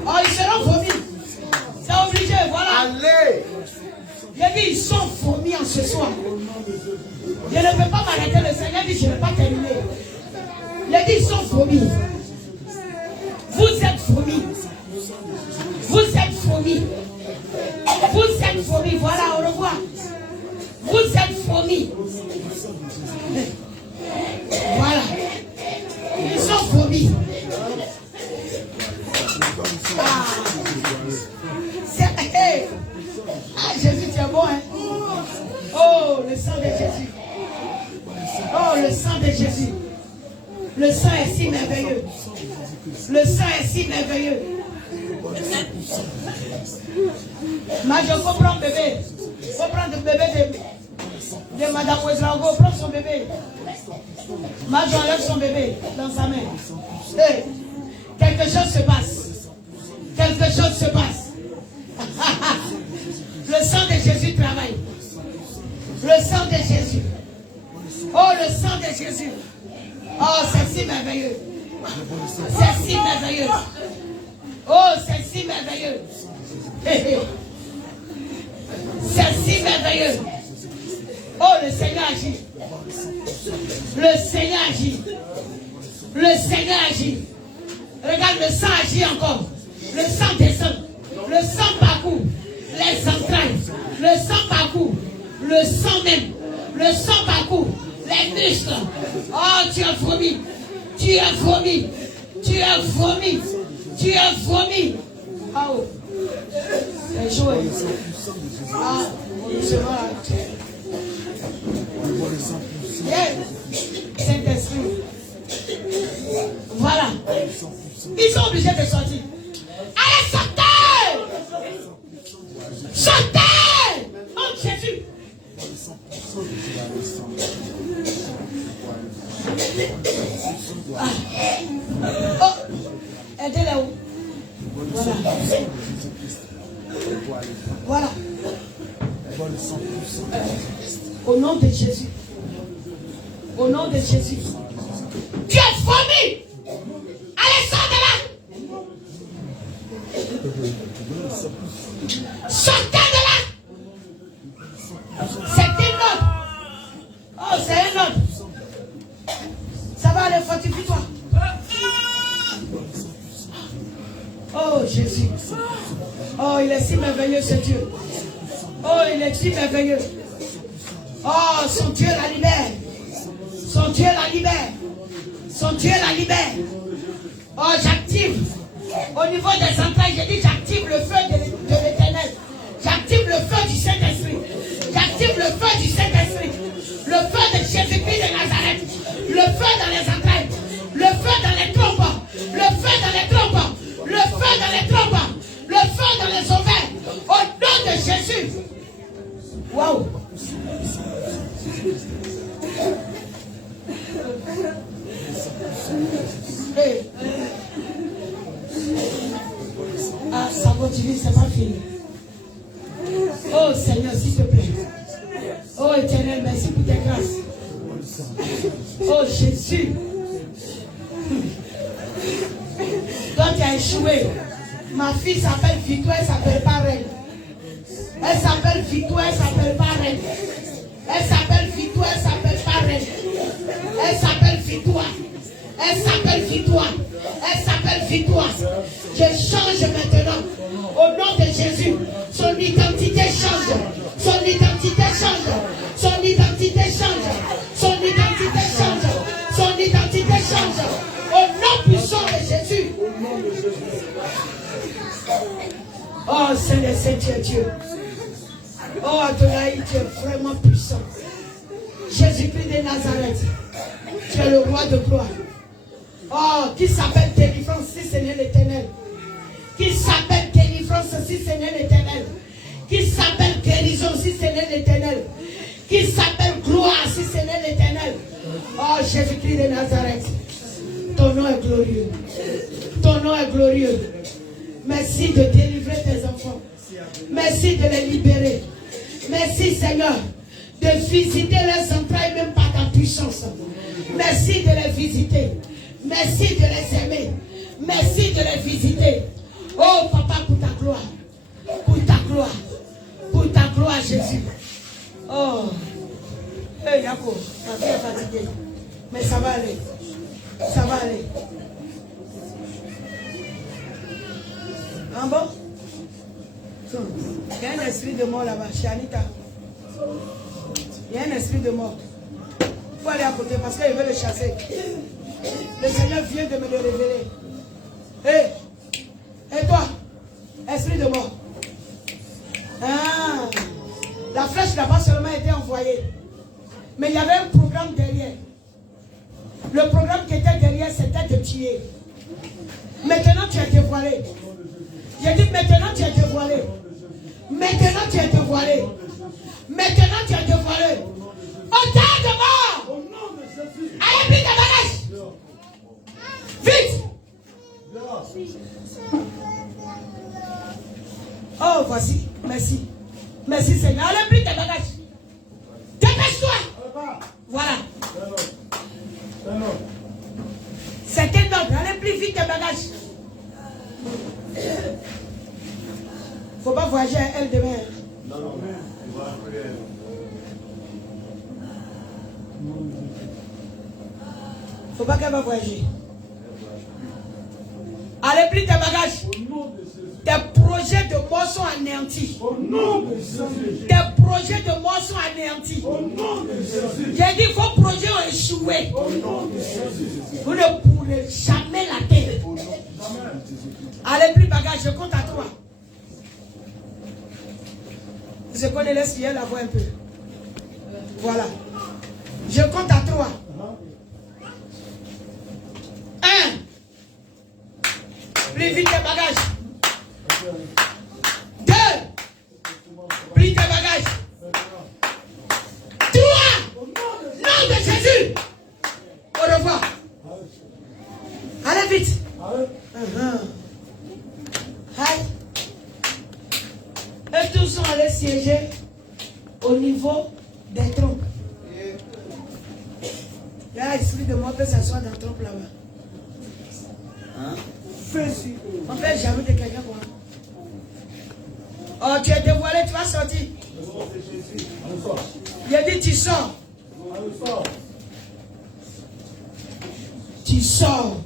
Oh, ils seront vomis. C'est obligé, voilà. Allez. J'ai dit, ils sont vomis en ce soir. Je ne peux pas m'arrêter. Le Seigneur dit, je ne vais pas terminer. J'ai dit, ils sont vomis. Vous êtes vomis. Vous êtes vomis. Vous êtes vomis. Voilà, au revoir. Vous êtes vomis. Voilà. Ils sont vomis. Ah. Hey. Ah, Jésus, tu es bon, hein? Oh, le sang de Jésus. Oh, le sang de Jésus. Le sang est si merveilleux. Le sang est si merveilleux. Majo, faut prendre bébé. Faut prendre le bébé de Madame Ouedraogo. Prends son bébé. Majo enlève son bébé dans sa main. Hey, quelque chose se passe. Quelque chose se passe. Le sang de Jésus travaille. Le sang de Jésus. Oh, le sang de Jésus. Oh, c'est si merveilleux. C'est si merveilleux. Oh, c'est si merveilleux. C'est si merveilleux. Oh, le Seigneur agit. Le Seigneur agit. Le Seigneur agit. Regarde, le sang agit encore. Le sang descend. Le sang parcourt les entrailles. Le sang parcourt le sang même. Le sang parcourt les muscles. Oh, tu as vomi. Tu as vomi. Tu as vomi. Tu as vomi. Oh. C'est joué. Ah, il se va. Saint-Esprit. Voilà. Ils sont obligés de sortir. Allez, sortez! Sortez! Oh Jésus! Ah. Oh! Aidez-les où? Voilà. Voilà. Au nom de Jésus. Au nom de Jésus. Tu es fourmi. Allez, sors de là. Sortez de là. C'est une autre. Oh, c'est un autre. Ça va aller, fortifie-toi. Oh, Jésus. Oh, il est si merveilleux, ce Dieu. Oh, il est si merveilleux. Oh, son Dieu la libère. Son Dieu la libère. Son Dieu la libère. Oh, j'active. Au niveau des entrailles, j'ai dit j'active le feu de l'Éternel. J'active le feu du Saint-Esprit. J'active le feu du Saint-Esprit. Le feu de Jésus-Christ de Nazareth. Le feu dans les entrailles. Le feu dans les trompes. Le feu dans les trompes. Le feu dans les trompes. Le feu dans les ovaires. Au nom de Jésus. Waouh. Hey. Ah, ça continue, c'est pas fini. Oh Seigneur, s'il te plaît. Oh Éternel, merci pour tes grâces. Oh Jésus. Toi tu as échoué. Ma fille s'appelle Victoire, elle s'appelle pas Reine. Elle s'appelle Victoire, elle s'appelle pas Reine. Elle s'appelle Victoire, elle s'appelle pas Reine. Elle s'appelle Victoire. Elle s'appelle Victoire. Elle s'appelle Victoire. Je change maintenant. Au nom de Jésus. Son identité change. Son identité change. Son identité change. Son identité change. Son identité change. Au nom puissant de Jésus. Oh Seigneur, c'est Dieu. Oh Adonai, tu es vraiment puissant. Jésus-Christ de Nazareth. Tu es le roi de gloire. Oh, qui s'appelle délivrance si ce n'est l'Éternel. Qui s'appelle délivrance si ce n'est l'Éternel. Qui s'appelle guérison si ce n'est l'Éternel. Qui s'appelle gloire si ce n'est l'Éternel. Oh, Jésus-Christ de Nazareth. Ton nom est glorieux. Ton nom est glorieux. Merci de délivrer tes enfants. Merci de les libérer. Merci Seigneur de visiter leurs entrailles même par ta puissance. Merci de les visiter. Merci de les aimer. Merci de les visiter. Oh Papa, pour ta gloire. Pour ta gloire. Pour ta gloire, Jésus. Oh. Hey Yako, ma fille est fatiguée. Mais ça va aller. Ça va aller. En bon? Il y a un esprit de mort là-bas, chez Anita. Il y a un esprit de mort. Il faut aller à côté parce qu'il veut le chasser. Le Seigneur vient de me le révéler. Hé! Et toi? Esprit de mort. Ah! La flèche n'a pas seulement été envoyée. Mais il y avait un programme derrière. Le programme qui était derrière, c'était de tuer. Maintenant, tu es dévoilé. J'ai dit maintenant, tu es dévoilé. Maintenant, tu es dévoilé. Maintenant, tu es dévoilé. Autant de mort! Allez, pris ta bagage! Vite! Oh, voici. Merci. Merci, Seigneur. Allez, pris tes bagages. Dépêche-toi! Voilà. C'est un ordre. Allez, plus vite tes bagages. Faut pas voyager à elle demain. Non, non, mais faut pas qu'elle va voyager. Allez, plie tes bagages. Tes projets de mort sont anéantis. Tes projets de mort sont anéantis. J'ai dit vos projets ont échoué. Vous ne pourrez jamais la terre. Allez, plie bagages, je compte à 3. Je connais les ciels, la voix un peu. Voilà. Je compte à 3. Plie vite tes bagages. 2. Plie tes bagages. 3. Nom de Jésus. Au revoir. Allez vite. Aïe. Et tous sont allés siéger au niveau des trompes. Il y a l'esprit de moi peut s'asseoir dans la trompe là-bas. On fait jamais de quelqu'un quoi. Oh, tu es dévoilé, tu vas sortir. Il a dit tu sors. Tu sors.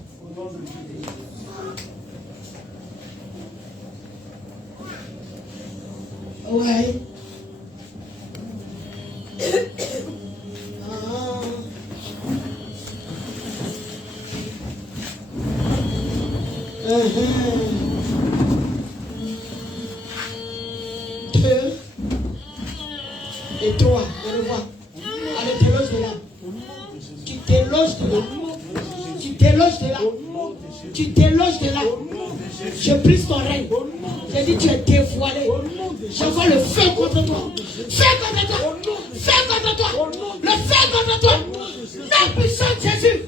Ouais. Deux. Et 3. Je le vois. Allez, te loge de là. Tu te loges de là. Tu te loges de là. Tu te loges de là. Je brise ton règne. J'ai dit tu es dévoilé. J'envoie le feu contre toi. Feu contre toi. Feu contre toi. Le feu contre toi. Nom puissant de Jésus.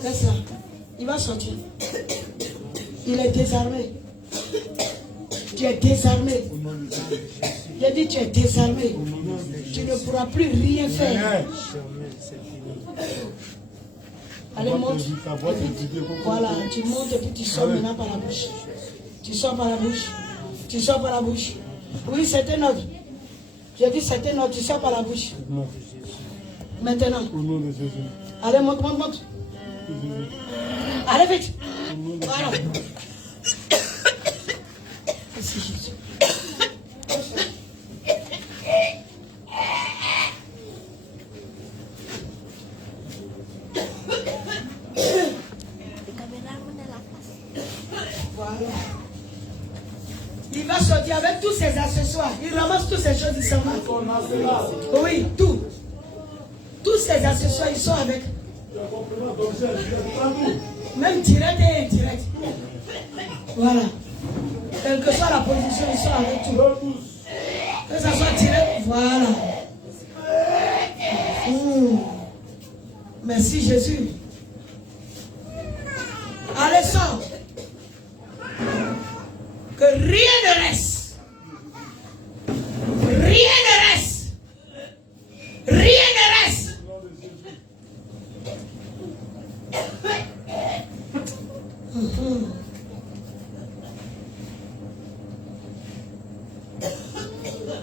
C'est ça. Il va sortir. Il est désarmé. Tu es désarmé. J'ai dit tu es désarmé. Tu ne pourras plus rien faire. Allez, monte. Voilà, tu montes et puis tu sors maintenant par la bouche. Tu sors par la bouche. Tu sors par la bouche. Oui, c'est un ordre. J'ai dit c'est un ordre. Tu sors par la bouche. Maintenant. Allez, monte, monte, monte. Allez vite. Voilà. Merci Jésus. Voilà. Il va sortir avec tous ses accessoires. Il ramasse toutes ces choses, il s'en va. Oui, tout. Tous ses accessoires, ils sont avec. Même direct et indirect. Voilà. Quelle que soit la position, ils sont avec tout. Que ça soit direct, voilà. Merci Jésus. Allez, sors. Que rien ne reste. Rien ne reste. Rien ne reste.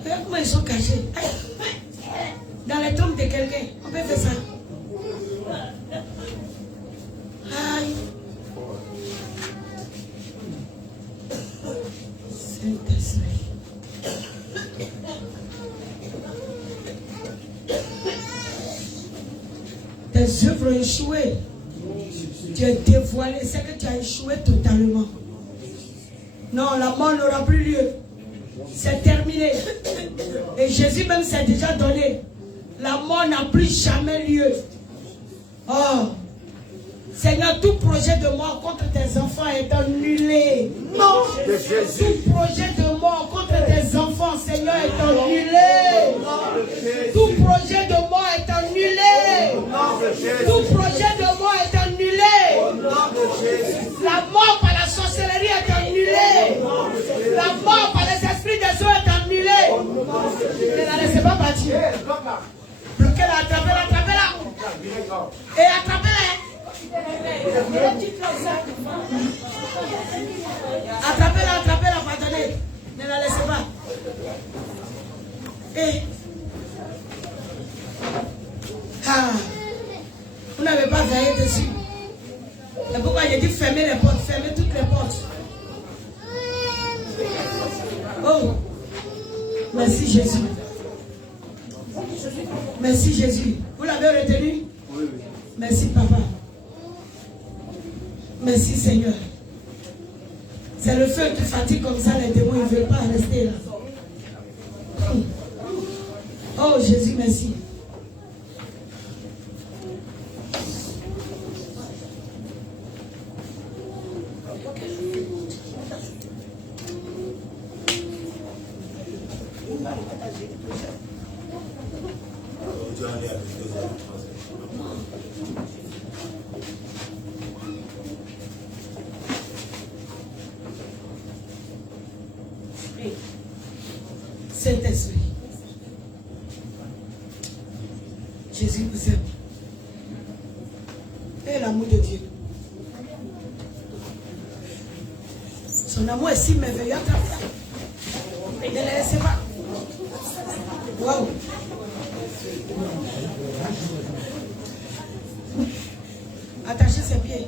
Regarde comment ils sont cachés. Dans les tombes de quelqu'un. On peut faire ça. Aïe. Saint-Esprit. Tes œuvres ont échoué. Tu es dévoilé. C'est que tu as échoué totalement. Non, la mort n'aura plus lieu. C'est terminé. Et Jésus même s'est déjà donné. La mort n'a plus jamais lieu. Oh. Seigneur, tout projet de mort contre tes enfants est annulé. Non. Tout projet de mort contre tes enfants, Seigneur, est annulé. Tout projet de mort est annulé. Tout projet de mort est annulé. La mort par la sorcellerie est annulée. La mort par les esprits des eaux est annulée. Ne la laissez pas partir. Bloquez-la, attrapez-la, attrapez-la. Et attrapez-la. Attrapez-la, attrapez-la, pardonnez. Ne la laissez pas. Et vous n'avez pas veillé dessus. C'est pourquoi j'ai dit fermez les portes, fermez toutes les portes. Oh, merci Jésus. Merci Jésus. Vous l'avez retenu? Oui. Merci Papa. Merci Seigneur. C'est le feu qui fatigue comme ça les démons, ils ne veulent pas rester là. Oh Jésus, merci. Saint-Esprit. Jésus vous aime. Et l'amour de Dieu. Son amour est si merveilleux. Ne le laissez pas. Waouh. Attachez ses pieds.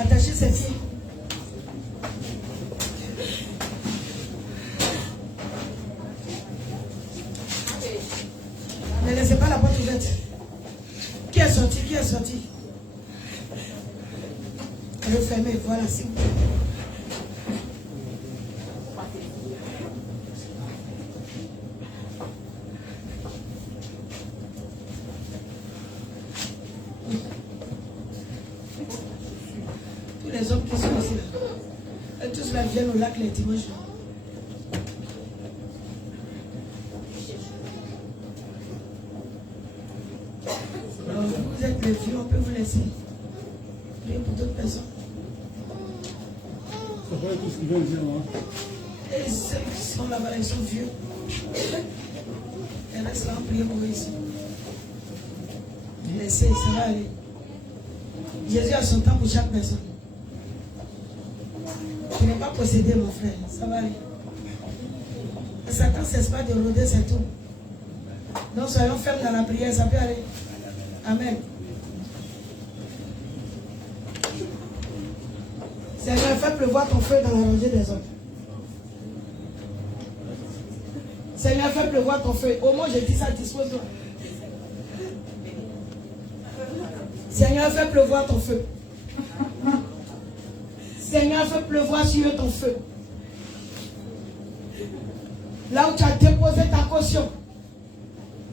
Attachez ses pieds. Ne laissez pas la porte ouverte. Qui est sorti? Qui est sorti? Refermez, voilà, s'il vous plaît. Tous les hommes qui sont ici, là, tous là viennent au lac les dimanches. Vous êtes les vieux, on peut vous laisser. Priez pour d'autres personnes. Ça va tout ce qu'ils veulent dire, hein? Et ceux qui sont là-bas, ils sont vieux. Et reste là, priez pour eux ici. Laissez, ça va aller. Jésus a son temps pour chaque personne. Tu n'es pas possédé, mon frère. Ça va aller. Et Satan ne cesse pas de rôder, c'est tout. Donc soyons fermes dans la prière, ça peut aller. Amen. Seigneur, fais pleuvoir ton feu dans la rangée des hommes. Seigneur, fais pleuvoir ton feu. Au moins, je dis ça, dispose-toi. Seigneur, fais pleuvoir ton feu. Seigneur, fais pleuvoir sur eux ton feu. Là où tu as déposé ta caution.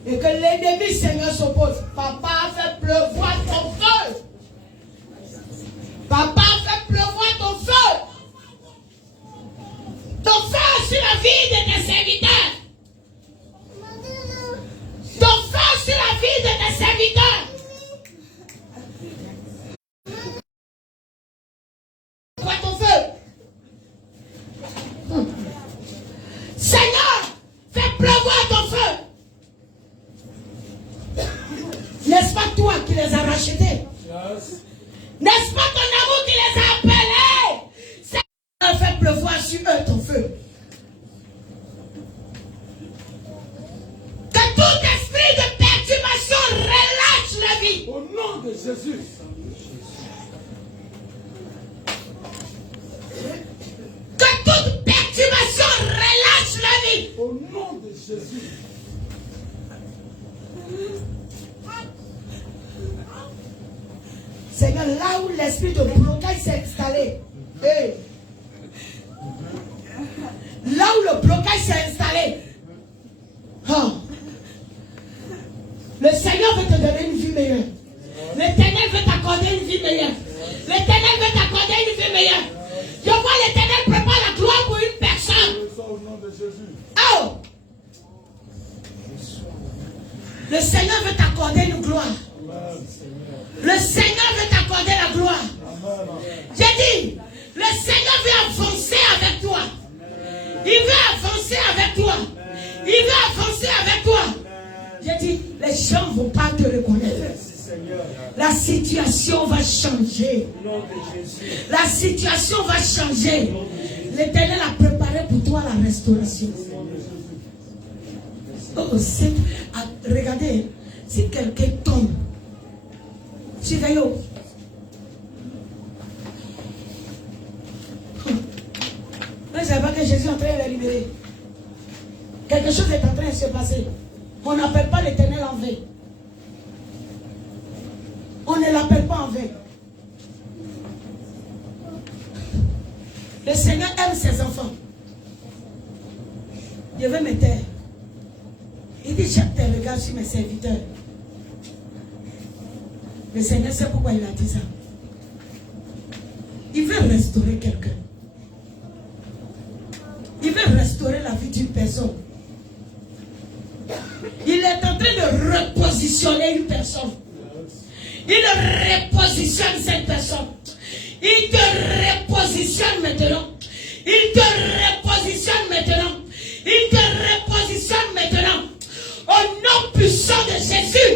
Et que l'ennemi, Seigneur, s'oppose. Papa, fais pleuvoir ton feu. Papa, fais pleuvoir ton feu. Ton feu sur la vie de tes serviteurs. Ton feu sur la vie de tes serviteurs. Ton feu. Seigneur, fais pleuvoir ton feu. N'est-ce pas toi qui les as rachetés? Yes. N'est-ce pas ton amour qui les a appelés? Seigneur, fais pleuvoir sur eux ton feu. Que tout esprit de perturbation relâche la vie. Au nom de Jésus. Que toute perturbation relâche la vie. Au nom de Jésus. Seigneur, là où l'esprit de blocage s'est installé, hey. Là où le blocage s'est installé, oh. Le Seigneur veut te donner une vie meilleure. L'Éternel veut t'accorder une vie meilleure. L'Éternel veut t'accorder une vie meilleure. Je vois l'Éternel prépare la gloire pour une personne. Oh! Le Seigneur veut t'accorder une gloire. Le Seigneur veut t'accorder la gloire. J'ai dit, le Seigneur veut avancer avec toi. Il veut avancer avec toi. Il veut avancer avec toi. J'ai dit, les gens ne vont pas te reconnaître. La situation va changer. La situation va changer. L'Éternel a préparé pour toi la restauration. Oh, regardez, si quelqu'un tombe, surveillez. Vous ne savez pas que Jésus est en train de les libérer. Quelque chose est en train de se passer. On n'appelle pas l'Éternel en vain. On ne l'appelle pas en vain. Le Seigneur aime ses enfants. Je vais me taire. Il dit, jette tes regards sur mes serviteurs. Le Seigneur sait pourquoi il a dit ça. Il veut restaurer quelqu'un. Il veut restaurer la vie d'une personne. Il est en train de repositionner une personne. Il repositionne cette personne. Il te repositionne maintenant. Il te repositionne maintenant. Il te sang de Jésus.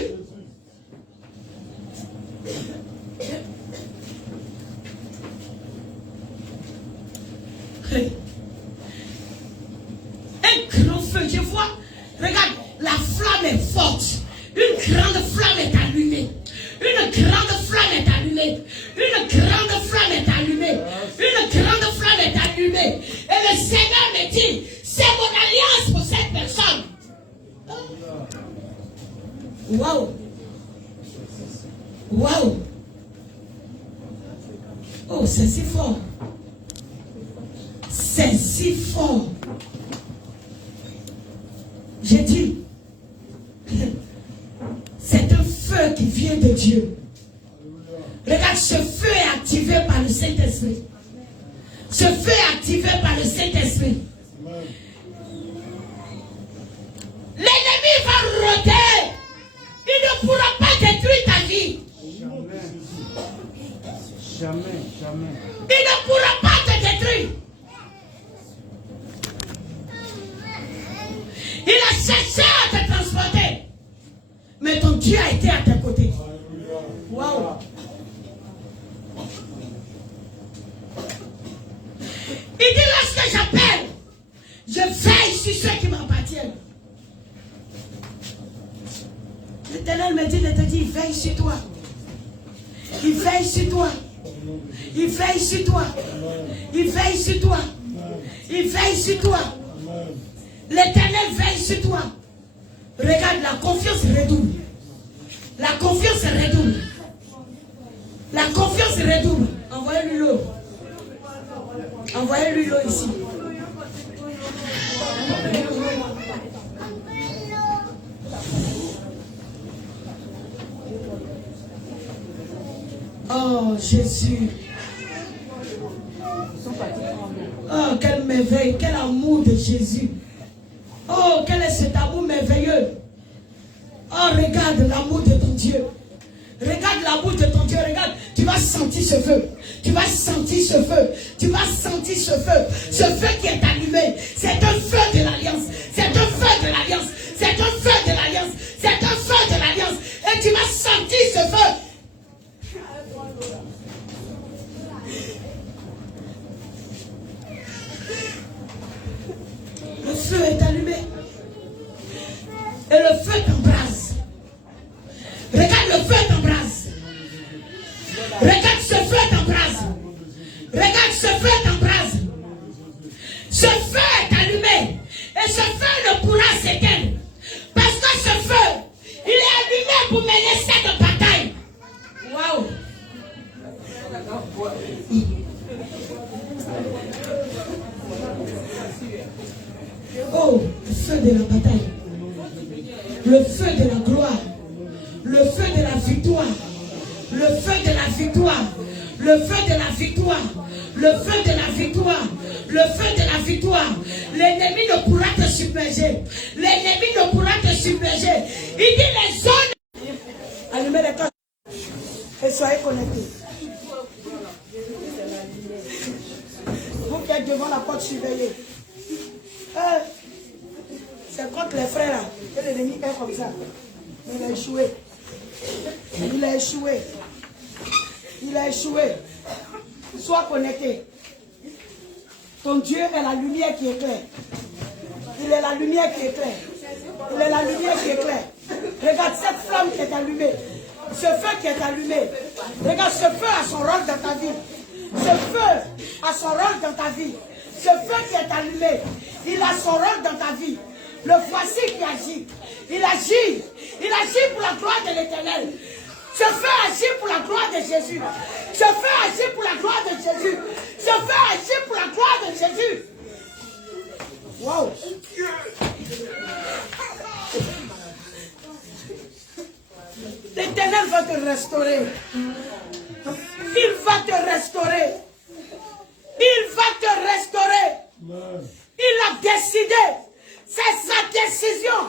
Un grand feu, je vois, regarde, la flamme est forte. Une grande flamme est allumée. Une grande flamme est allumée. Une grande flamme est allumée. Une grande flamme est allumée. Et le Seigneur me dit, c'est mon alliance pour cette personne. Waouh. Waouh. Oh, c'est si fort. C'est si fort. J'ai dit, c'est un feu qui vient de Dieu. Regarde, ce feu est activé par le Saint-Esprit. Ce feu est activé par le Saint-Esprit. L'ennemi va rôder. Il ne pourra pas détruire ta vie. Jamais, jamais. Il ne pourra pas te détruire. Il a cherché à te transporter. Mais ton Dieu a été à tes côtés. Waouh. Il dit lorsque j'appelle, je veille sur ceux qui m'appartiennent. L'Éternel me dit de te dire, il veille sur toi. Il veille sur toi. Il veille sur toi. Il veille sur toi. Il veille sur toi. L'Éternel veille sur toi. Regarde, la confiance redouble. La confiance redouble. La confiance redouble. Envoyez-lui l'eau. Envoyez-lui l'eau ici. Oh Jésus. Oh, quelle merveille, quel amour de Jésus. Oh, quel est cet amour merveilleux. Oh, regarde l'amour de ton Dieu. Regarde l'amour de ton Dieu. Regarde, tu vas sentir ce feu. Tu vas sentir ce feu. Tu vas sentir ce feu. Ce feu qui est allumé. C'est un feu de l'alliance. C'est un feu de l'alliance. C'est un feu de l'alliance. C'est un feu de l'alliance. Et tu vas sentir ce feu. Le feu est allumé. Et le feu t'embrase. Regarde, le feu t'embrase. Regarde, ce feu t'embrase. Regarde, ce feu t'embrase. Ce feu est allumé. Et ce feu ne pourra s'éteindre. Parce que ce feu, il est allumé pour mener cette bataille. Waouh. Oh, le feu de la bataille. Le feu de la gloire. Le feu de la victoire. Le feu de la victoire. Le feu de la victoire. Le feu de la victoire. Le feu de la victoire. L'ennemi ne pourra te submerger. L'ennemi ne pourra te submerger. Il dit les zones. Allumez les torches et soyez connectés. Vous qui êtes devant la porte, surveillez. C'est contre les frères là que l'ennemi est comme ça. Il a échoué. Il a échoué. Il a échoué. Sois connecté. Ton Dieu est la lumière qui éclaire. Il est la lumière qui éclaire. Il est la lumière qui éclaire. Regarde cette flamme qui est allumée. Ce feu qui est allumé. Regarde, ce feu a son rôle dans ta vie. Ce feu a son rôle dans ta vie. Ce feu qui est allumé, il a son rôle dans ta vie. Le voici qui agit. Il agit. Il agit pour la gloire de l'Éternel. Ce feu agit pour la gloire de Jésus. Ce feu agit pour la gloire de Jésus. Ce feu agit pour la gloire de Jésus. Wow. L'Éternel va te restaurer. Il va te restaurer. Il va te restaurer. Il a décidé. C'est sa décision.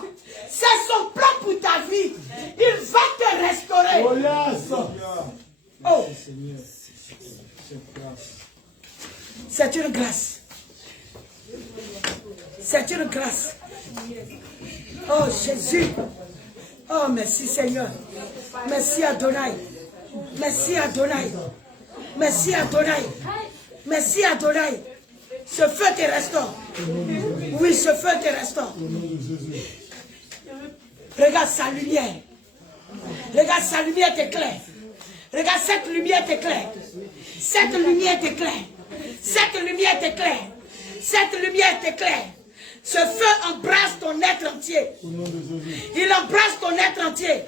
C'est son plan pour ta vie. Il va te restaurer. Oh, yes. Oh. C'est une grâce. C'est une grâce. Oh Jésus. Oh, merci Seigneur. Merci Adonai. Merci Adonai. Merci Adonai. Merci Adonai. Ce feu te restaure. Oui, ce feu te restaure. Regarde sa lumière. Regarde sa lumière t'éclaire. Regarde cette lumière t'éclaire. Cette lumière t'éclaire. Cette lumière t'éclaire. Cette lumière t'éclaire. Ce feu embrasse ton être entier. Il embrasse ton être entier.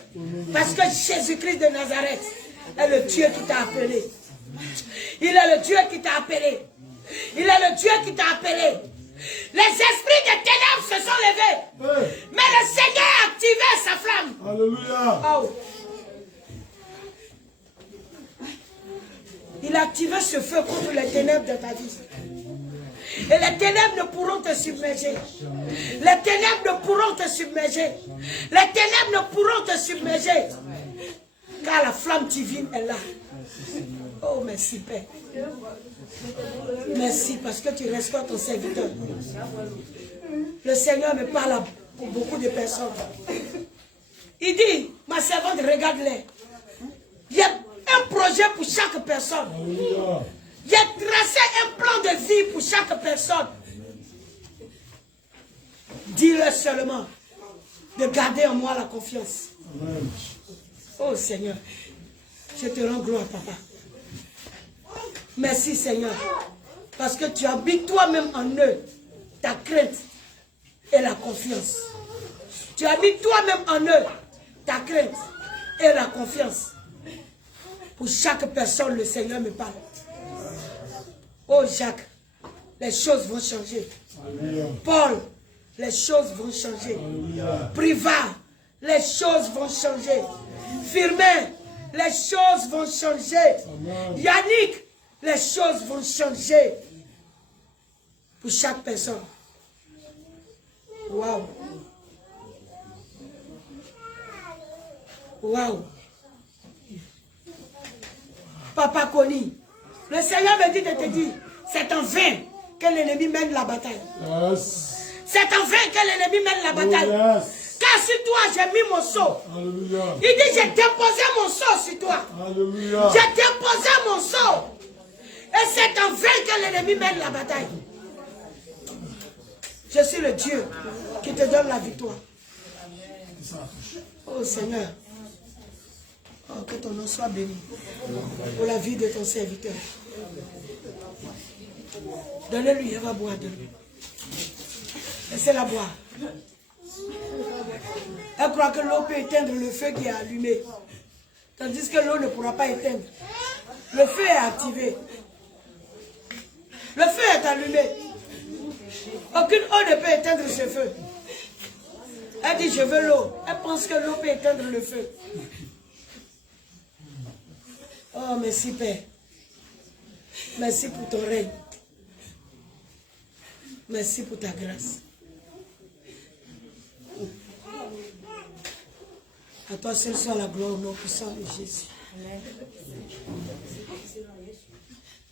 Parce que Jésus-Christ de Nazareth est le Dieu qui t'a appelé. Il est le Dieu qui t'a appelé. Il est le Dieu qui t'a appelé. Les esprits des ténèbres se sont levés. Mais le Seigneur a activé sa flamme. Alléluia. Oh. Il a activé ce feu contre les ténèbres de ta vie. Et les ténèbres ne pourront te submerger. Les ténèbres ne pourront te submerger. Les ténèbres ne pourront te submerger. Car la flamme divine est là. Oh, merci Père. Merci parce que tu restaures ton serviteur. Le Seigneur me parle pour beaucoup de personnes. Il dit, ma servante, regarde-les. Il y a un projet pour chaque personne. J'ai tracé un plan de vie pour chaque personne. Dis-le seulement de garder en moi la confiance. Oh Seigneur, je te rends gloire, papa. Merci Seigneur, parce que tu habites toi-même en eux, ta crainte et la confiance. Tu habites toi-même en eux, ta crainte et la confiance. Pour chaque personne, le Seigneur me parle. Oh Jacques, les choses vont changer. Paul, les choses vont changer. Privat, les choses vont changer. Firmin, les choses vont changer. Yannick, les choses vont changer. Pour chaque personne. Waouh. Waouh. Papa Koni, le Seigneur me dit de te dire, c'est en vain que l'ennemi mène la bataille. Yes. C'est en vain que l'ennemi mène la bataille. Oh, yes. Car sur toi, j'ai mis mon sceau. Alléluia. Il dit, j'ai déposé mon sceau sur toi. Alléluia. J'ai déposé mon sceau. Et c'est en vain que l'ennemi mène la bataille. Je suis le Dieu qui te donne la victoire. Oh Seigneur. Oh, que ton nom soit béni pour la vie de ton serviteur. Donnez-lui, elle va boire de lui. Laissez-la boire. Elle croit que l'eau peut éteindre le feu qui est allumé. Tandis que l'eau ne pourra pas éteindre. Le feu est activé. Le feu est allumé. Aucune eau ne peut éteindre ce feu. Elle dit, je veux l'eau. Elle pense que l'eau peut éteindre le feu. Oh, merci Père. Merci pour ton règne. Merci pour ta grâce. À toi seul soit la gloire au nom puissant de Jésus.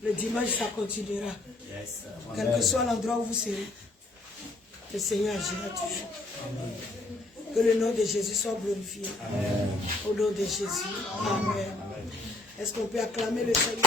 Le dimanche, ça continuera. Quel que soit l'endroit où vous serez, le Seigneur agira toujours. Que le nom de Jésus soit glorifié. Amen. Au nom de Jésus. Amen. Est-ce qu'on peut acclamer le Seigneur?